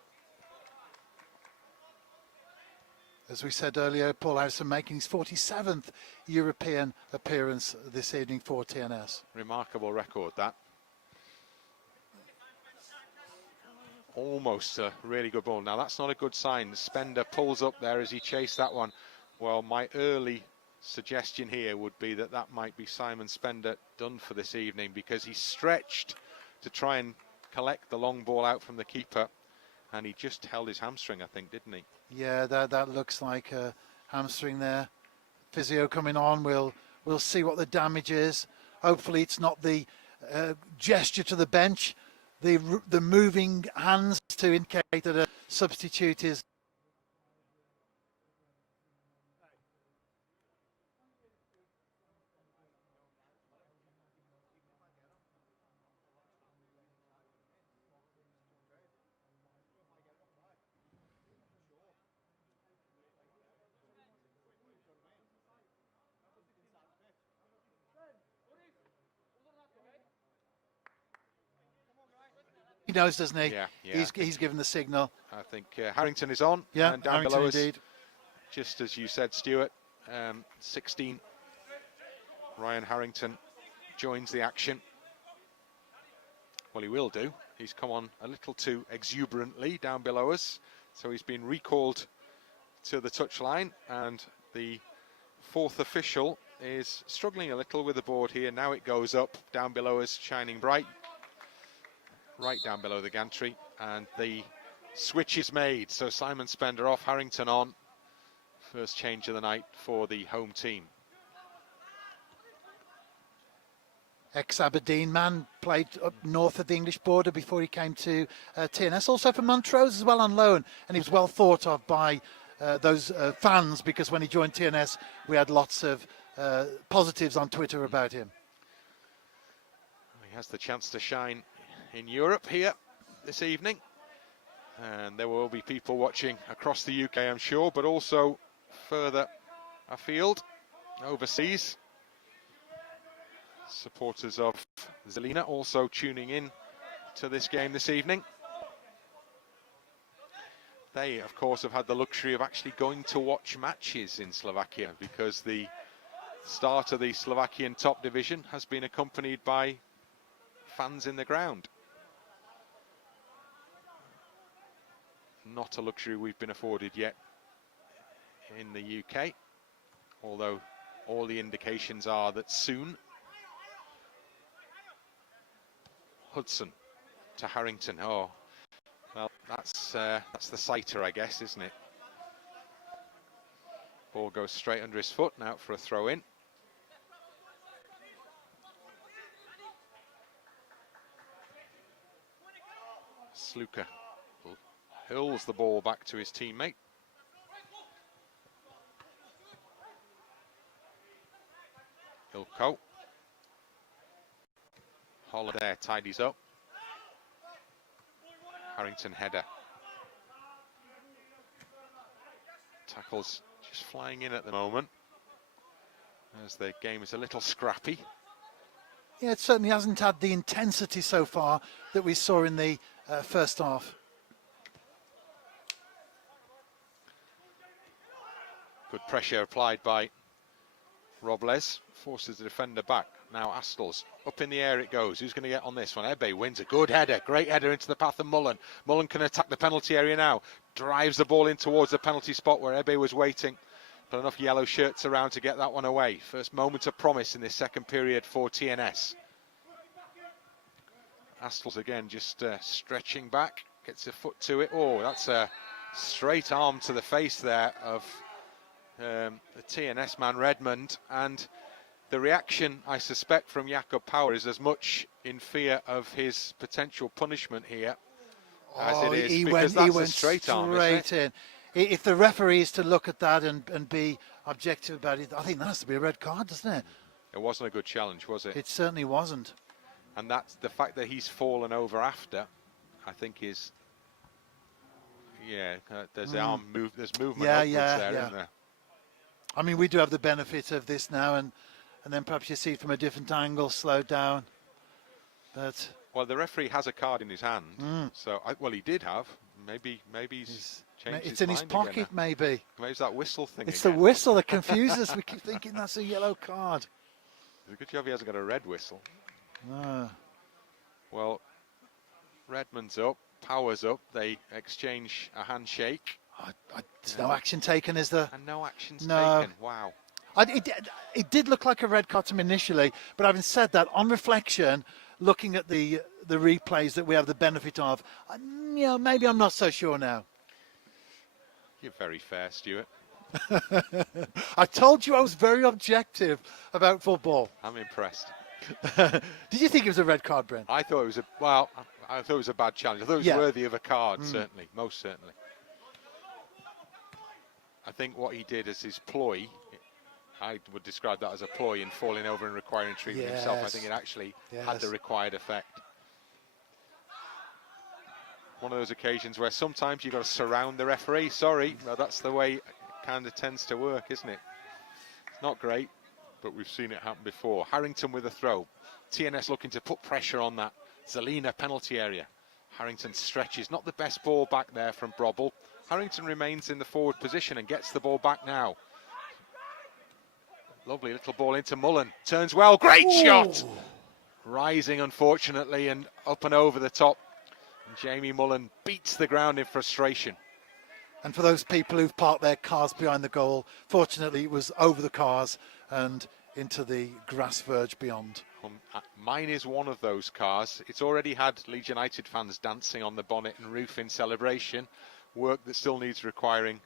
As we said earlier, Paul Harrison making his 47th European appearance this evening for TNS. Remarkable record, that. Almost a really good ball. Now, that's not a good sign. Spender pulls up there as he chased that one. Well, my early suggestion here would be that that might be Simon Spender done for this evening, because he stretched to try and collect the long ball out from the keeper, and he just held his hamstring, I think, didn't he? Yeah, that looks like a hamstring there. Physio coming on. We'll see what the damage is. Hopefully it's not the gesture to the bench, the moving hands to indicate that a substitute is. He knows, doesn't he? Yeah. He's given the signal. I think Harrington is on. Yeah, and down Harrington below us, indeed. just as you said, Stuart, 16. Ryan Harrington joins the action. Well, he will do. He's come on a little too exuberantly down below us, so he's been recalled to the touchline, and the fourth official is struggling a little with the board here. Now it goes up down below us, shining bright, right down below the gantry, and the switch is made. So Simon Spender off, Harrington on. First change of the night for the home team. Ex-Aberdeen man, played up north of the English border before he came to TNS. Also from Montrose as well on loan, and he was well thought of by those fans, because when he joined TNS we had lots of positives on Twitter about him. He has the chance to shine in Europe here this evening, and there will be people watching across the UK, I'm sure, but also further afield, overseas. Supporters of Zelina also tuning in to this game this evening. They, of course, have had the luxury of actually going to watch matches in Slovakia, because the start of the Slovakian top division has been accompanied by fans in the ground. Not a luxury we've been afforded yet in the UK, although all the indications are that soon. Hudson to Harrington. Oh, well, that's the sighter, I guess, isn't it? Ball goes straight under his foot, now for a throw in. Sluka hurls the ball back to his teammate. Ilko. Holland there tidies up. Harrington header. Tackles just flying in at the moment, as the game is a little scrappy. Yeah, it certainly hasn't had the intensity so far that we saw in the first half. Good pressure applied by Robles, forces the defender back. Now Astles, up in the air it goes. Who's going to get on this one? Ebe wins a good header, great header into the path of Mullen. Mullen can attack the penalty area now. Drives the ball in towards the penalty spot where Ebe was waiting. But enough yellow shirts around to get that one away. First moment of promise in this second period for TNS. Astles again just stretching back, gets a foot to it. Oh, that's a straight arm to the face there of the TNS man Redmond, and the reaction I suspect from Jakob Power is as much in fear of his potential punishment here as it is because that's a straight arm, isn't it? In. If the referee is to look at that and be objective about it, I think that has to be a red card, doesn't it? It wasn't a good challenge, was it? It certainly wasn't. And that's the fact that he's fallen over after, I think is, yeah, there's the arm move, there's movement upwards there, isn't there? I mean, we do have the benefit of this now, and then perhaps you see it from a different angle, slowed down. But well, the referee has a card in his hand, so well, he did have. Maybe he's changed. It's his in his mind pocket, again. maybe. Maybe it's that whistle thing. It's again. the whistle that confuses us. We keep thinking that's a yellow card. It's a good job he hasn't got a red whistle. No. Well, Redmond's up, Power's up. They exchange a handshake. There's no action taken, is there? And no action's No. taken. Wow. It did look like a red card to me initially, but having said that, on reflection, looking at the replays that we have the benefit of, maybe I'm not so sure now. You're very fair, Stuart. I told you I was very objective about football. I'm impressed. Did you think it was a red card, Brent? I thought it was I thought it was a bad challenge. I thought it was worthy of a card, certainly, most certainly. I think what he did as his ploy, I would describe that as a ploy in falling over and requiring treatment himself. I think it actually had the required effect. One of those occasions where sometimes you've got to surround the referee. Sorry, well, that's the way it kind of tends to work, isn't it? It's not great, but we've seen it happen before. Harrington with a throw. TNS looking to put pressure on that Zelina penalty area. Harrington stretches, not the best ball back there from Brobble. Harrington remains in the forward position and gets the ball back now. Lovely little ball into Mullen. Turns well, great shot! Rising, unfortunately, and up and over the top. And Jamie Mullen beats the ground in frustration. And for those people who've parked their cars behind the goal, fortunately it was over the cars and into the grass verge beyond. Mine is one of those cars. It's already had Leeds United fans dancing on the bonnet and roof in celebration. Work that still needs requiring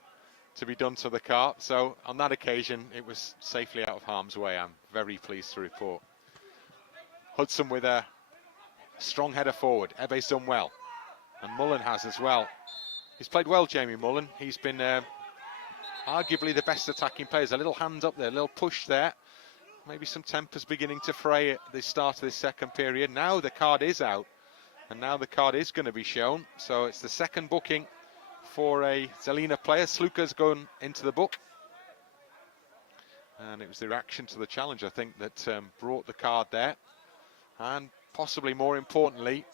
to be done to the car. So on that occasion, it was safely out of harm's way. I'm very pleased to report. Hudson with a strong header forward. Ebe's done well. And Mullen has as well. He's played well, Jamie Mullen. He's been arguably the best attacking player. There's a little hand up there, a little push there. Maybe some tempers beginning to fray at the start of this second period. Now the card is out. And now the card is going to be shown. So it's the second booking for a Zelina player. Sluka's gone into the book. And it was the reaction to the challenge, I think, that brought the card there. And possibly more importantly,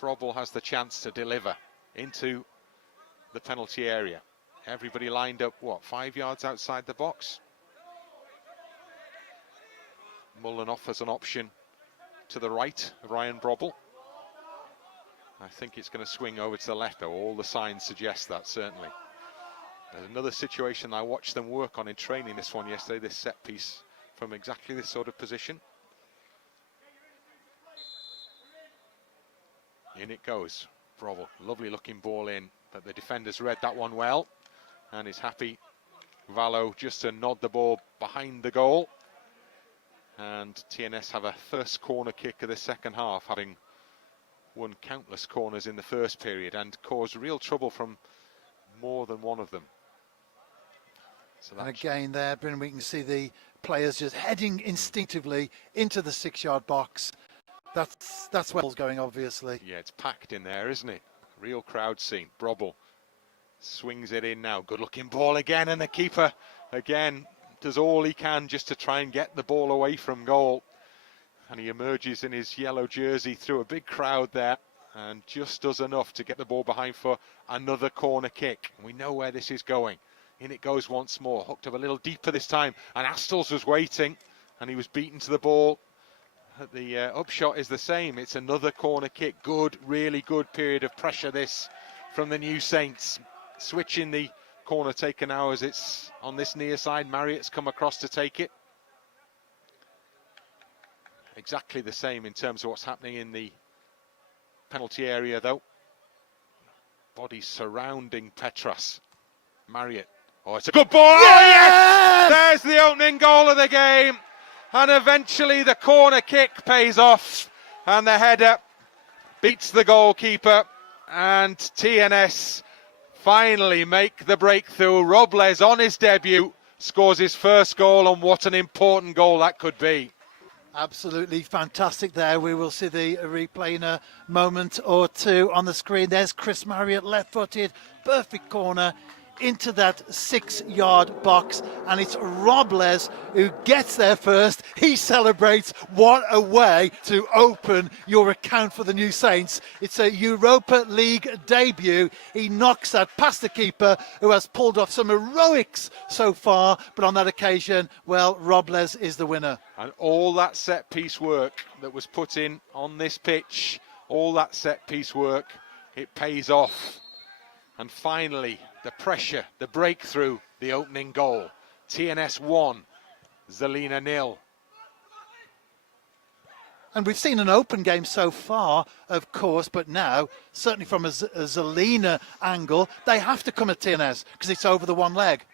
Brobble has the chance to deliver into the penalty area. Everybody lined up, 5 yards outside the box? Mullen offers an option to the right of Ryan Brobble. I think it's going to swing over to the left, though. All the signs suggest that, certainly. There's another situation I watched them work on in training, this one yesterday, this set piece from exactly this sort of position. In it goes. Brobble, lovely looking ball in, but the defender's read that one well and is happy. Vallo just to nod the ball behind the goal. And TNS have a first corner kick of the second half, having won countless corners in the first period and caused real trouble from more than one of them. So and again there, Bryn, we can see the players just heading instinctively into the 6 yard box. That's where it's going, obviously. Yeah, it's packed in there, isn't it? Real crowd scene. Brobble swings it in now. Good looking ball again, and the keeper again does all he can just to try and get the ball away from goal. And he emerges in his yellow jersey through a big crowd there and just does enough to get the ball behind for another corner kick. We know where this is going. In it goes once more, hooked up a little deeper this time, and Astles was waiting, and he was beaten to the ball. The upshot is the same. It's another corner kick. Good, really good period of pressure this from the New Saints. Switching the corner taker now as it's on this near side. Marriott's come across to take it. Exactly the same in terms of what's happening in the penalty area though. Bodies surrounding Petros. Marriott. Oh, it's a good ball! Yes! Oh, yes! There's the opening goal of the game. And eventually the corner kick pays off. And the header beats the goalkeeper. And TNS finally make the breakthrough. Robles on his debut scores his first goal, and what an important goal that could be. Absolutely fantastic there. We will see the replay in a moment or two on the screen. There's Chris Marriott, left-footed, perfect corner into that 6-yard box, and it's Robles who gets there first. He celebrates. What a way to open your account for the New Saints. It's a Europa League debut. He knocks that past the keeper, who has pulled off some heroics so far, but on that occasion, well, Robles is the winner. And all that set piece work that was put in on this pitch, all that set piece work, it pays off. And finally, the pressure, the breakthrough, the opening goal. TNS 1, Zelina 0. And we've seen an open game so far, of course, but now, certainly from a Zelina angle, they have to come at TNS because it's over the one leg.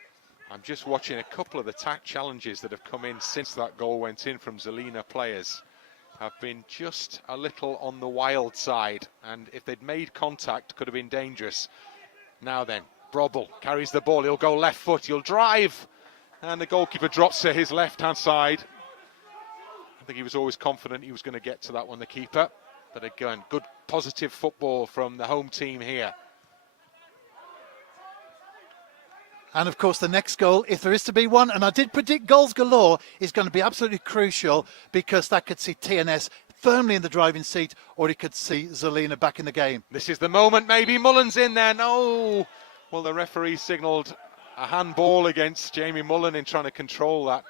I'm just watching a couple of the tack challenges that have come in since that goal went in from Zelina players. Have been just a little on the wild side, and if they'd made contact, could have been dangerous. Now then, Brobel carries the ball, he'll go left foot, he'll drive, and the goalkeeper drops to his left-hand side. I think he was always confident he was going to get to that one, the keeper. But again, good positive football from the home team here. And of course, the next goal, if there is to be one, and I did predict goals galore, is going to be absolutely crucial, because that could see TNS firmly in the driving seat, or he could see Zelina back in the game. This is the moment, maybe. Mullen's in there. No! Well, the referee signalled a handball against Jamie Mullen in trying to control that.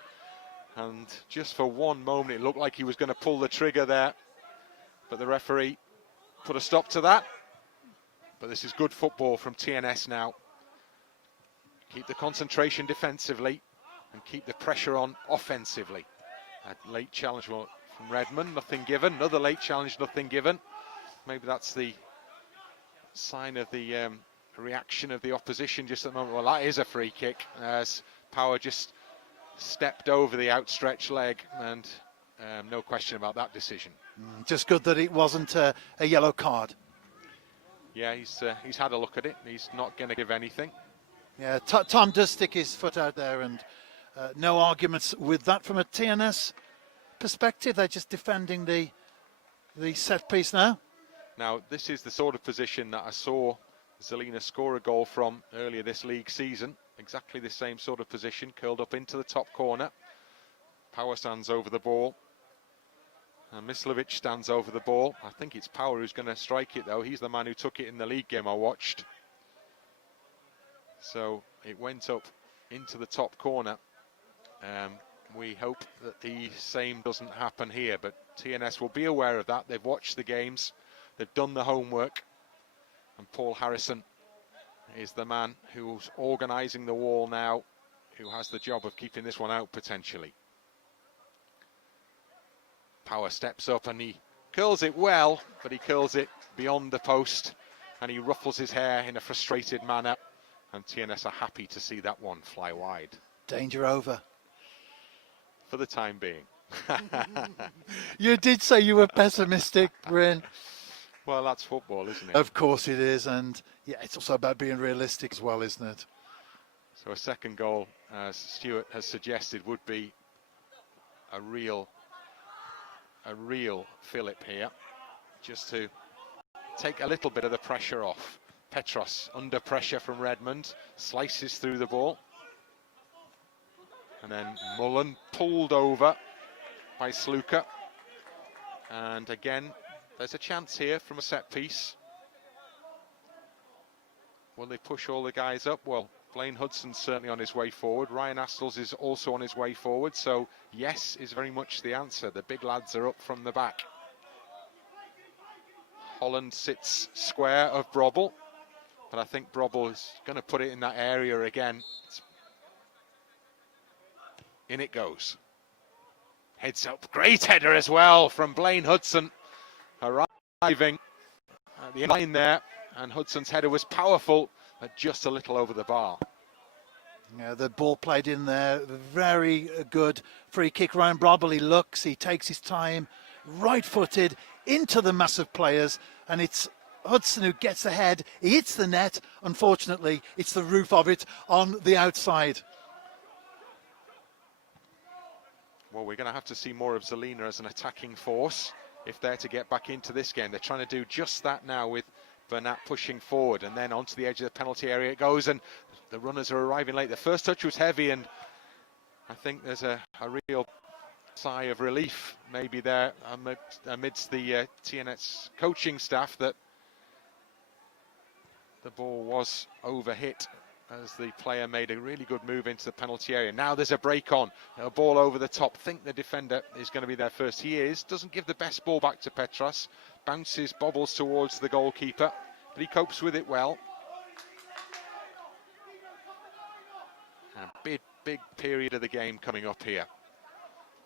And just for one moment, it looked like he was going to pull the trigger there. But the referee put a stop to that. But this is good football from TNS now. Keep the concentration defensively and keep the pressure on offensively. A late challenge from Redmond, nothing given. Another late challenge, nothing given. Maybe that's the sign of the reaction of the opposition just at the moment. Well, that is a free kick, as Power just stepped over the outstretched leg, and no question about that decision. Just good that it wasn't a yellow card. Yeah, he's had a look at it. He's not going to give anything. Yeah, Tom does stick his foot out there, and no arguments with that from a TNS perspective. They're just defending the set piece now. Now, this is the sort of position that I saw Zelina score a goal from earlier this league season. Exactly the same sort of position, curled up into the top corner. Power stands over the ball. And Mislovic stands over the ball. I think it's Power who's going to strike it, though. He's the man who took it in the league game I watched. So it went up into the top corner. We hope that the same doesn't happen here, but TNS will be aware of that. They've watched the games, they've done the homework, and Paul Harrison is the man who's organising the wall now, who has the job of keeping this one out potentially. Power steps up and he curls it well, but he curls it beyond the post, and he ruffles his hair in a frustrated manner, and TNS are happy to see that one fly wide. Danger over. For the time being. You did say you were pessimistic, Bryn. Well, that's football, isn't it? Of course it is, and yeah, it's also about being realistic as well, isn't it? So a second goal, as Stuart has suggested, would be a real fillip here, just to take a little bit of the pressure off. Petros under pressure from Redmond, slices through the ball. And then Mullen pulled over by Sluka. And again, there's a chance here from a set piece. Will they push all the guys up? Well, Blaine Hudson's certainly on his way forward. Ryan Astles is also on his way forward. So yes is very much the answer. The big lads are up from the back. Holland sits square of Brobble, but I think Brobble is going to put it in that area again. In it goes. Heads up. Great header as well from Blaine Hudson. Arriving at the line there. And Hudson's header was powerful, but just a little over the bar. Yeah, the ball played in there. Very good free kick. Ryan Brobble, he looks, he takes his time, right-footed into the massive players, and it's Hudson who gets ahead. He hits the net. Unfortunately, it's the roof of it on the outside. Well, we're going to have to see more of Zelina as an attacking force if they're to get back into this game. They're trying to do just that now with Bernat pushing forward, and then onto the edge of the penalty area it goes, and the runners are arriving late. The first touch was heavy, and I think there's a real sigh of relief maybe there amidst the TNS coaching staff that the ball was overhit as the player made a really good move into the penalty area. Now there's a break on, a ball over the top. Think the defender is going to be there first. He is. Doesn't give the best ball back to Petros. Bounces, bobbles towards the goalkeeper, but he copes with it well. A big period of the game coming up here.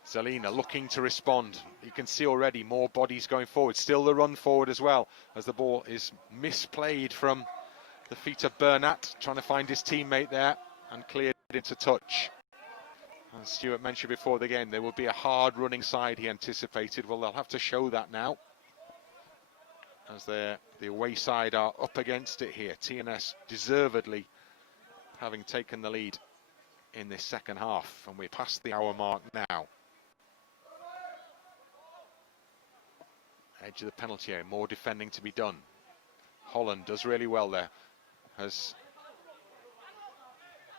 Zelina looking to respond. You can see already more bodies going forward. Still the run forward as well, as the ball is misplayed from the feet of Bernat, trying to find his teammate there and cleared into touch. As Stuart mentioned before the game, there will be a hard running side he anticipated. Well, they'll have to show that now, as the away side are up against it here. TNS deservedly having taken the lead in this second half, and we're past the hour mark now. Edge of the penalty area, more defending to be done. Holland does really well there, as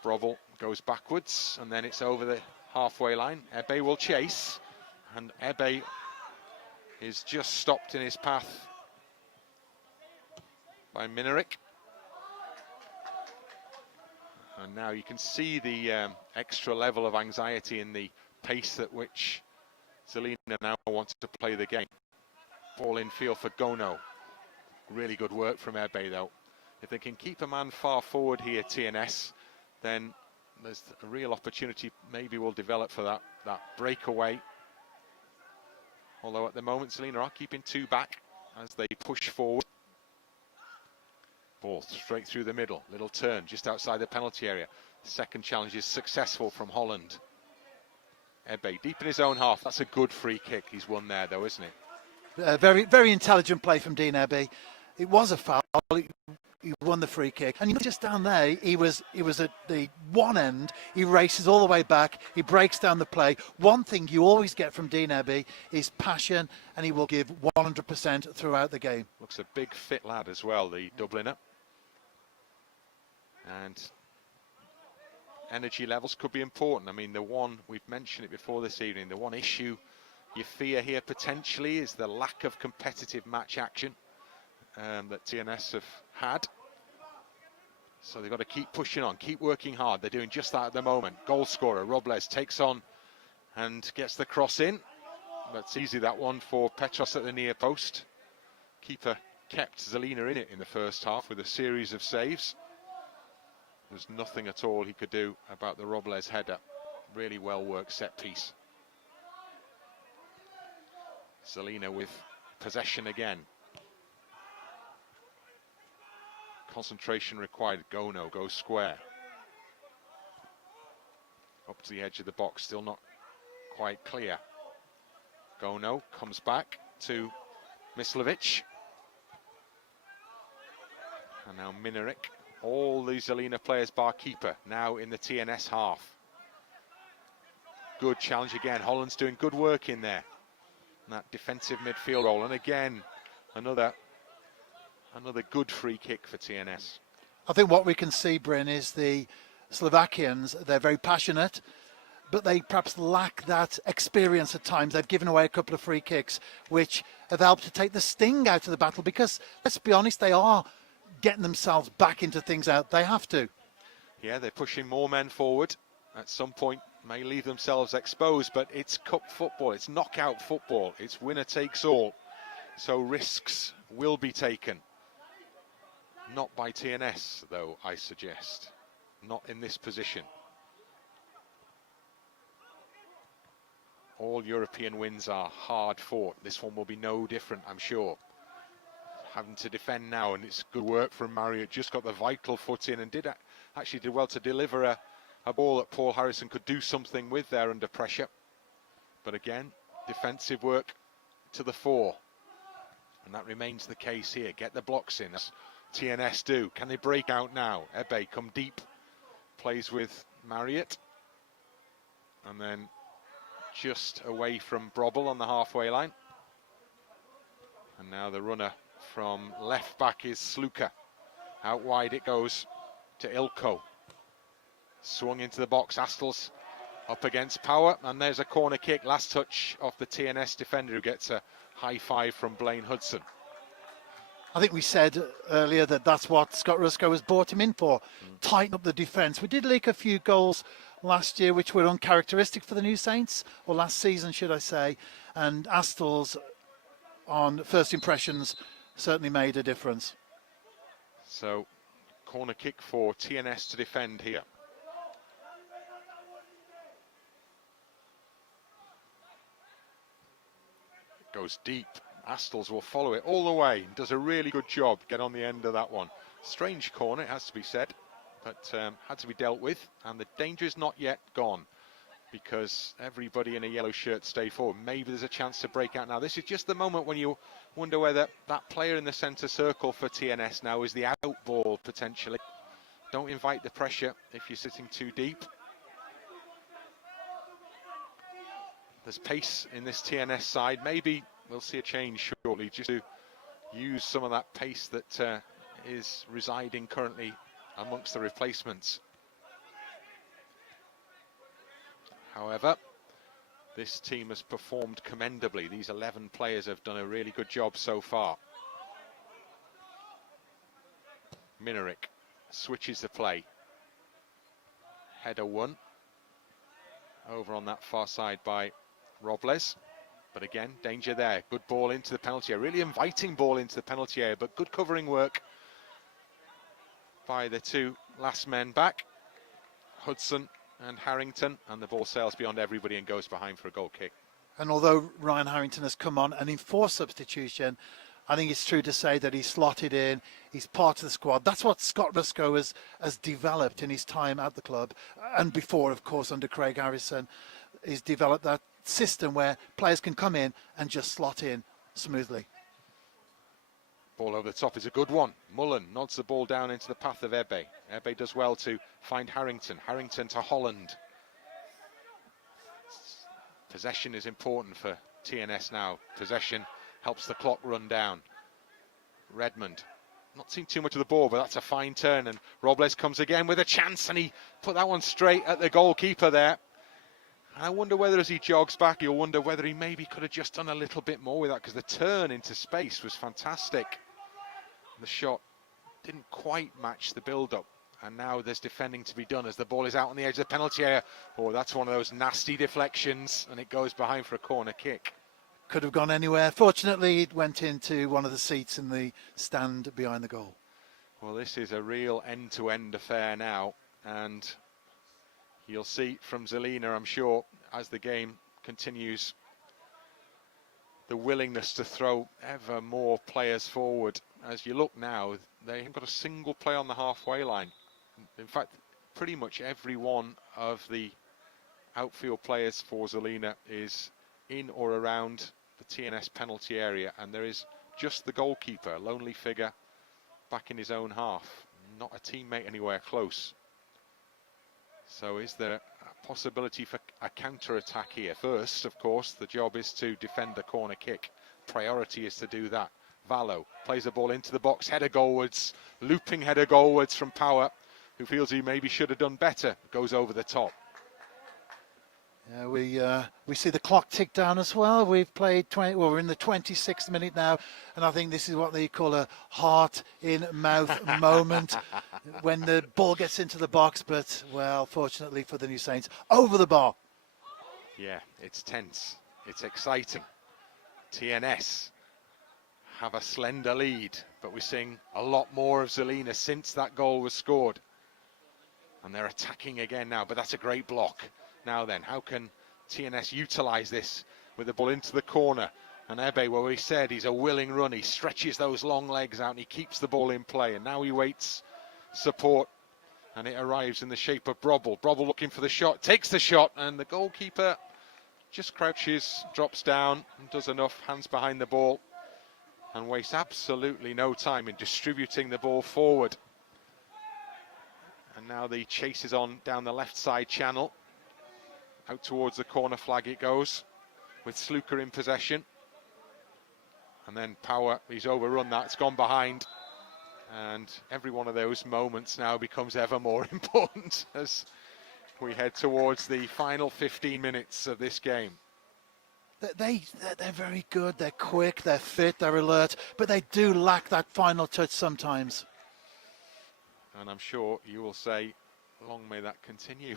Brobble goes backwards, and then it's over the halfway line. Ebe will chase, and Ebe is just stopped in his path by Minaric. And now you can see the extra level of anxiety in the pace at which Zelina now wants to play the game. Ball in field for Gono. Really good work from Ebe though. If they can keep a man far forward here, TNS, then there's a real opportunity maybe will develop for that breakaway. Although at the moment Zelina are keeping two back as they push forward. Ball straight through the middle, little turn just outside the penalty area. Second challenge is successful from Holland. Ebe deep in his own half. That's a good free kick he's won there though, isn't it? Very intelligent play from Dean Ebe. It was a foul. He won the free kick, and just down there, he was at the one end. He races all the way back. He breaks down the play. One thing you always get from Dean Ebe is passion, and he will give 100% throughout the game. Looks a big fit lad as well, the Dubliner. And energy levels could be important. I mean, the one, we've mentioned it before this evening, the one issue you fear here potentially is the lack of competitive match action that TNS have had. So they've got to keep pushing on, keep working hard. They're doing just that at the moment. Goal scorer Robles takes on and gets the cross in. That's easy, that one, for Petros at the near post. Keeper kept Zelina in it in the first half with a series of saves. There's nothing at all he could do about the Robles header. Really well worked set piece. Zelina with possession again. Concentration required. Gono goes square. Up to the edge of the box, still not quite clear. Gono comes back to Mislovic. And now Minaric. All the Zelina players bar keeper now in the TNS half. Good challenge again. Holland's doing good work in there. That defensive midfield role, and again another good free kick for TNS. I think what we can see, Bryn, is the Slovakians, they're very passionate. but they perhaps lack that experience at times. They've given away a couple of free kicks, which have helped to take the sting out of the battle, because, let's be honest, they are getting themselves back into things out. They have to. Yeah, they're pushing more men forward. At some point, may leave themselves exposed, but it's cup football, it's knockout football, it's winner takes all. So risks will be taken. Not by TNS, though, I suggest. Not in this position. All European wins are hard fought. This one will be no different, I'm sure. Having to defend now, and it's good work from Marriott. Just got the vital foot in and actually did well to deliver a ball that Paul Harrison could do something with there under pressure. But again, defensive work to the fore. And that remains the case here. Get the blocks in, as TNS do. Can they break out now? Ebe come deep. Plays with Marriott. And then just away from Brobble on the halfway line. And now the runner from left back is Sluka. Out wide it goes to Ilko. Swung into the box, Astles up against Power, and there's a corner kick. Last touch off the TNS defender, who gets a high five from Blaine Hudson. I think we said earlier that that's what Scott Rusko has brought him in for. Tighten up the defence. We did leak a few goals last year which were uncharacteristic for the New Saints, or last season should I say, and Astles on first impressions certainly made a difference. So corner kick for TNS to defend here. It goes deep. Astles will follow it all the way. Does a really good job. Get on the end of that one. Strange corner, it has to be said, but had to be dealt with. And the danger is not yet gone, because everybody in a yellow shirt stayed forward. Maybe there's a chance to break out now. This is just the moment when you wonder whether that player in the centre circle for TNS now is the out ball, potentially. Don't invite the pressure if you're sitting too deep. There's pace in this TNS side. Maybe we'll see a change shortly, just to use some of that pace that is residing currently amongst the replacements. However, this team has performed commendably. These 11 players have done a really good job so far. Minarik switches the play. Header one. Over on that far side by Robles. But again, danger there. Good ball into the penalty area. Really inviting ball into the penalty area, but good covering work by the two last men back, Hudson and Harrington, and the ball sails beyond everybody and goes behind for a goal kick. And although Ryan Harrington has come on and enforced substitution, I think it's true to say that he's slotted in, he's part of the squad. That's what Scott Rusko has developed in his time at the club, and before, of course, under Craig Harrison. He's developed that system where players can come in and just slot in smoothly. Ball over the top is a good one. Mullen nods the ball down into the path of Ebe. Ebe does well to find Harrington. Harrington to Holland. Possession is important for TNS now. Possession helps the clock run down. Redmond, not seen too much of the ball, but that's a fine turn. And Robles comes again with a chance, and he put that one straight at the goalkeeper there. And I wonder whether, as he jogs back, you'll wonder whether he maybe could have just done a little bit more with that, because the turn into space was fantastic. The shot didn't quite match the build-up, and now there's defending to be done as the ball is out on the edge of the penalty area. Oh, that's one of those nasty deflections, and it goes behind for a corner kick. Could have gone anywhere. Fortunately, it went into one of the seats in the stand behind the goal. Well, this is a real end-to-end affair now, and you'll see from Zelina, I'm sure, as the game continues, the willingness to throw ever more players forward. As you look now, they haven't got a single player on the halfway line. In fact, pretty much every one of the outfield players for Zelina is in or around the TNS penalty area, and there is just the goalkeeper, a lonely figure back in his own half, not a teammate anywhere close. So is there a possibility for a counter-attack here? First, of course, the job is to defend the corner kick. Priority is to do that. Vallo plays the ball into the box, header goalwards, looping header goalwards from Power, who feels he maybe should have done better, goes over the top. We see the clock tick down as well. We've played 20. Well, we're in the 26th minute now, and I think this is what they call a heart-in-mouth moment when the ball gets into the box. But well, fortunately for the New Saints, over the bar. Yeah, it's tense. It's exciting. TNS have a slender lead, but we're seeing a lot more of Zelina since that goal was scored. And they're attacking again now, but that's a great block. Now then, how can TNS utilise this with the ball into the corner? And Ebe, well, we said he's a willing run. He stretches those long legs out and he keeps the ball in play. And now he waits support, and it arrives in the shape of Brobble. Brobble looking for the shot, takes the shot, and the goalkeeper just crouches, drops down, and does enough, hands behind the ball, and wastes absolutely no time in distributing the ball forward. And now the chase is on down the left side channel. Out towards the corner flag it goes, with Sluka in possession. And then Power, he's overrun that, it's gone behind. And every one of those moments now becomes ever more important as we head towards the final 15 minutes of this game. They're very good, they're quick, they're fit, they're alert, but they do lack that final touch sometimes. And I'm sure you will say, long may that continue.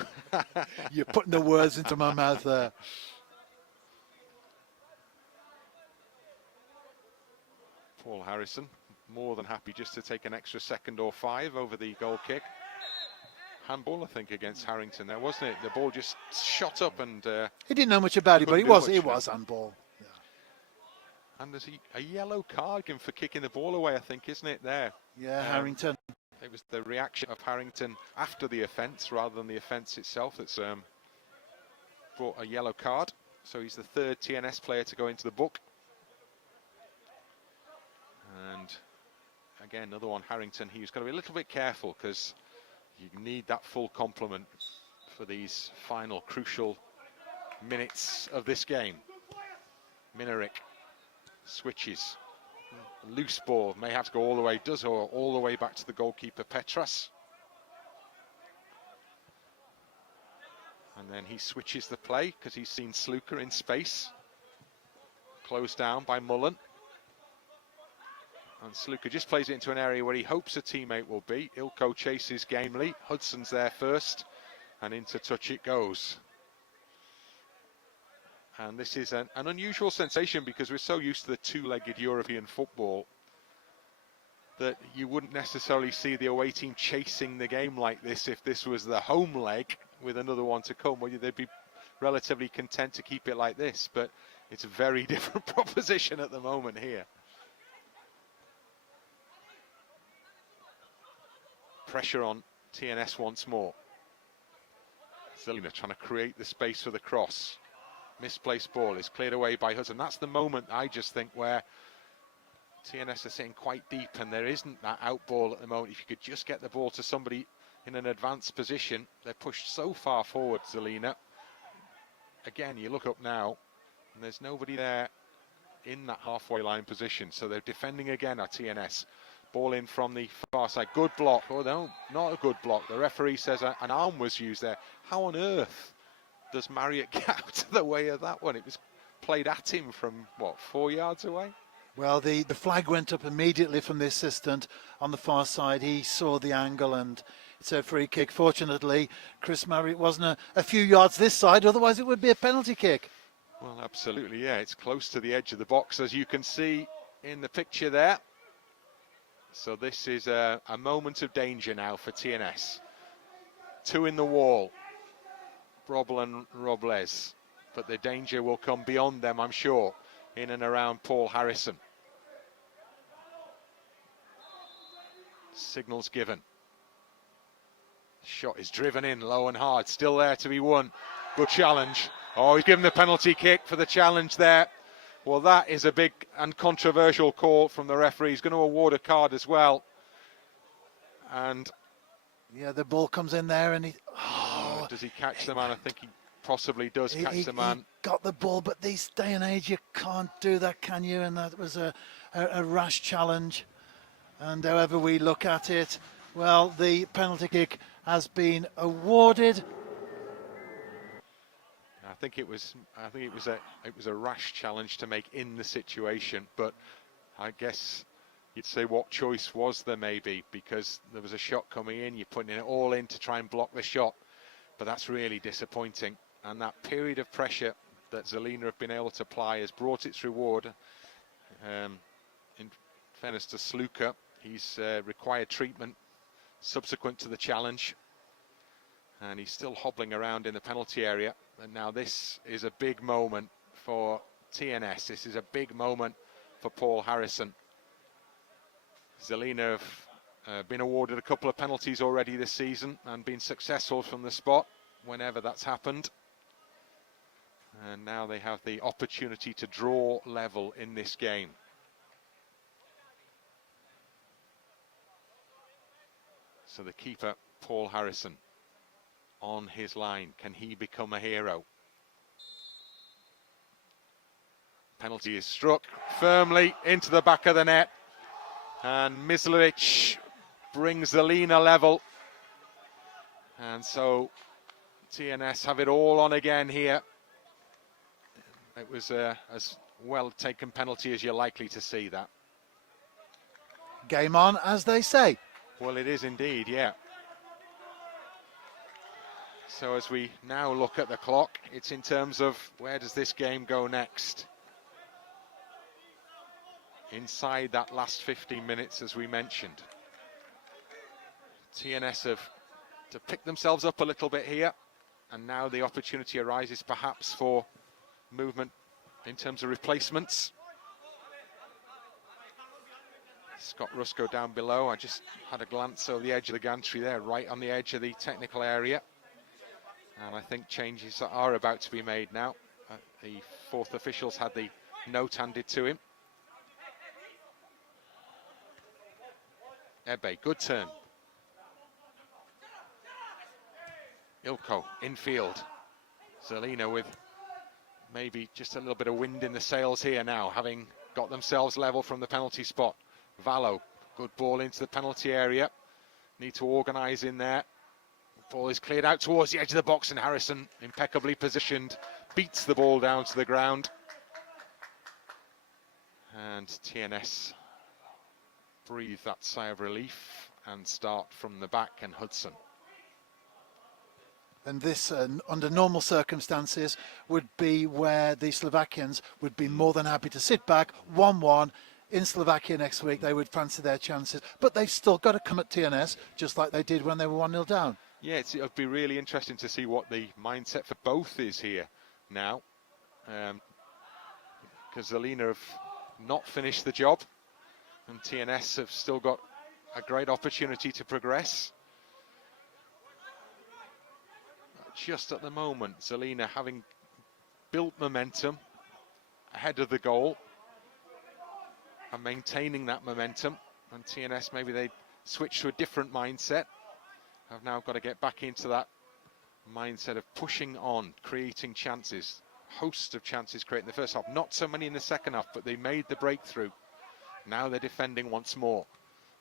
You're putting the words into my mouth there. Paul Harrison, more than happy just to take an extra second or 5 over the goal kick. Handball, I think, against Harrington there, wasn't it? The ball just shot up and... he didn't know much about it, but it was handball. Yeah. And there's a yellow card given for kicking the ball away, I think, isn't it, there? Yeah, Harrington. It was the reaction of Harrington after the offence rather than the offence itself that's brought a yellow card. So he's the 3rd TNS player to go into the book. And again, another one, Harrington. He's got to be a little bit careful because you need that full complement for these final crucial minutes of this game. Minarik switches. Loose ball, may have to go all the way, does go all the way back to the goalkeeper Petras. And then he switches the play because he's seen Sluka in space. Closed down by Mullen. And Sluka just plays it into an area where he hopes a teammate will be. Ilko chases gamely. Hudson's there first. And into touch it goes. And this is an unusual sensation because we're so used to the two-legged European football that you wouldn't necessarily see the away team chasing the game like this if this was the home leg with another one to come. Well, they'd be relatively content to keep it like this, but it's a very different proposition at the moment here. Pressure on TNS once more. Zelina trying to create the space for the cross. Misplaced ball is cleared away by Hudson. That's the moment, I just think, where TNS are sitting quite deep and there isn't that out ball at the moment. If you could just get the ball to somebody in an advanced position. They're pushed so far forward, Zelina. Again, you look up now and there's nobody there in that halfway line position. So they're defending again at TNS. Ball in from the far side. Good block. Oh, no, not a good block. The referee says an arm was used there. How on earth does Marriott get out of the way of that one? It was played at him from, what, 4 yards away? Well, the flag went up immediately from the assistant on the far side. He saw the angle and it's a free kick. Fortunately, Chris Marriott wasn't a few yards this side, otherwise it would be a penalty kick. Well, absolutely, yeah. It's close to the edge of the box, as you can see in the picture there. So this is a moment of danger now for TNS. 2 in the wall, Brobble and Robles. But the danger will come beyond them, I'm sure, in and around Paul Harrison. Signals given. Shot is driven in low and hard, still there to be won. Good challenge. Oh, he's given the penalty kick for the challenge there. Well, that is a big and controversial call from the referee. He's going to award a card as well. And yeah, the ball comes in there and he... Oh, does he catch the man? I think he possibly does catch the man. He got the ball, but this day and age, you can't do that, can you? And that was a rash challenge. And however we look at it, well, the penalty kick has been awarded. I think it was a rash challenge to make in the situation, but I guess you'd say what choice was there maybe, because there was a shot coming in, you're putting it all in to try and block the shot, but that's really disappointing. And that period of pressure that Zelina have been able to apply has brought its reward. In fairness to Sluka, he's required treatment subsequent to the challenge, and he's still hobbling around in the penalty area. And now this is a big moment for TNS. This is a big moment for Paul Harrison. Zelina have been awarded a couple of penalties already this season and been successful from the spot whenever that's happened. And now they have the opportunity to draw level in this game. So the keeper, Paul Harrison, on his line. Can he become a hero? Penalty is struck firmly into the back of the net. And Mislovic brings Zelina level. And so TNS have it all on again here. It was as well taken penalty as you're likely to see that. Game on, as they say. Well, it is indeed, yeah. So as we now look at the clock, it's in terms of where does this game go next? Inside that last 15 minutes, as we mentioned. TNS have to pick themselves up a little bit here, and now the opportunity arises perhaps for movement in terms of replacements. Scott Rusko down below. I just had a glance over the edge of the gantry there, right on the edge of the technical area. And I think changes are about to be made now. The fourth officials had the note handed to him. Ebe, good turn. Ilko, infield. Zelina with maybe just a little bit of wind in the sails here now, having got themselves level from the penalty spot. Vallo, good ball into the penalty area. Need to organise in there. Ball is cleared out towards the edge of the box, and Harrison, impeccably positioned, beats the ball down to the ground. And TNS breathe that sigh of relief and start from the back, and Hudson. And this, under normal circumstances, would be where the Slovakians would be more than happy to sit back, 1-1. In Slovakia next week, they would fancy their chances. But they've still got to come at TNS, just like they did when they were 1-0 down. Yeah, it'll be really interesting to see what the mindset for both is here now. Because Zelina have not finished the job, and TNS have still got a great opportunity to progress. Just at the moment, Zelina having built momentum ahead of the goal and maintaining that momentum, and TNS, maybe they switch to a different mindset. Have now got to get back into that mindset of pushing on, creating chances, host of chances created in the first half. Not so many in the second half, but they made the breakthrough. Now they're defending once more,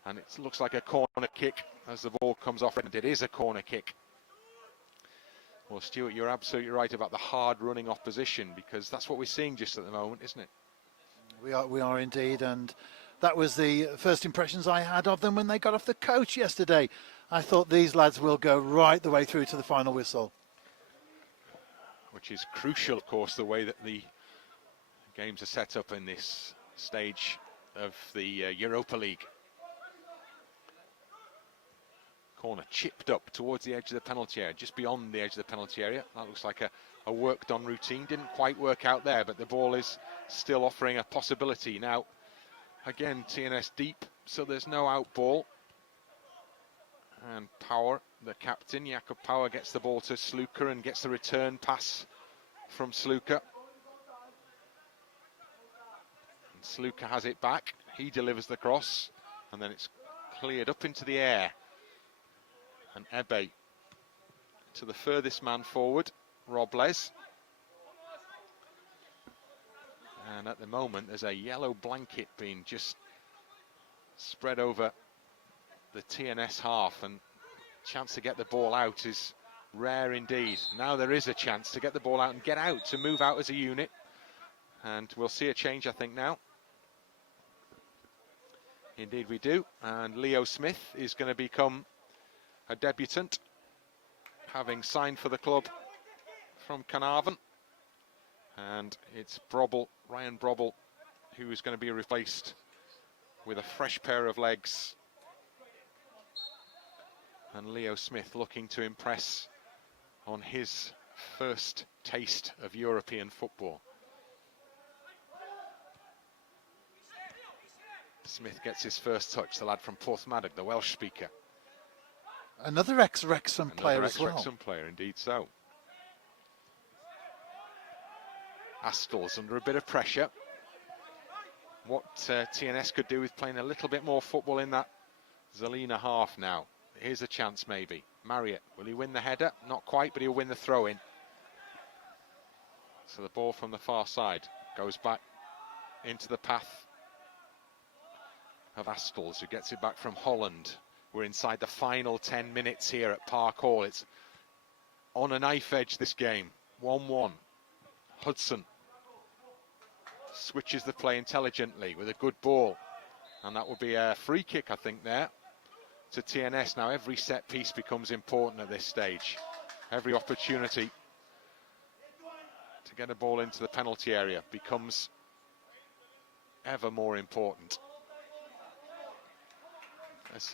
and it looks like a corner kick as the ball comes off, and it is a corner kick. Well, Stuart, you're absolutely right about the hard-running opposition, because that's what we're seeing just at the moment, isn't it? We are indeed, and that was the first impressions I had of them when they got off the coach yesterday. I thought these lads will go right the way through to the final whistle. Which is crucial, of course, the way that the games are set up in this stage of the Europa League. Corner chipped up towards the edge of the penalty area, just beyond the edge of the penalty area. That looks like a worked on routine. Didn't quite work out there, but the ball is still offering a possibility. Now, again, TNS deep, so there's no out ball. And Power, the captain, Jakob Power, gets the ball to Sluka and gets the return pass from Sluka. And Sluka has it back. He delivers the cross, and then it's cleared up into the air. And Ebe to the furthest man forward, Robles. And at the moment, there's a yellow blanket being just spread over the TNS half, and chance to get the ball out is rare indeed. Now there is a chance to get the ball out and get out, to move out as a unit. And we'll see a change, I think, now. Indeed we do. And Leo Smith is going to become a debutant, having signed for the club from Carnarvon. And it's Brobble, Ryan Brobble, who is going to be replaced with a fresh pair of legs. And Leo Smith looking to impress on his first taste of European football. Smith gets his first touch, the lad from Porthmadog, the Welsh speaker. Another ex-Wrexham player as well. Ex-Wrexham player, indeed so. Astles under a bit of pressure. What TNS could do with playing a little bit more football in that Zelina half now. Here's a chance maybe. Marriott, will he win the header? Not quite, but he'll win the throw-in. So the ball from the far side goes back into the path of Astles, who gets it back from Holland. We're inside the final 10 minutes here at Park Hall. It's on a knife edge, this game. 1-1. Hudson switches the play intelligently with a good ball. And that will be a free kick, I think, there to TNS. Now every set piece becomes important at this stage. Every opportunity to get a ball into the penalty area becomes ever more important. As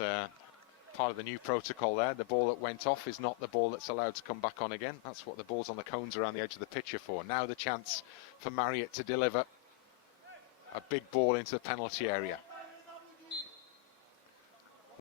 part of the new protocol there, the ball that went off is not the ball that's allowed to come back on again. That's what the balls on the cones around the edge of the pitch are for. Now the chance for Marriott to deliver a big ball into the penalty area.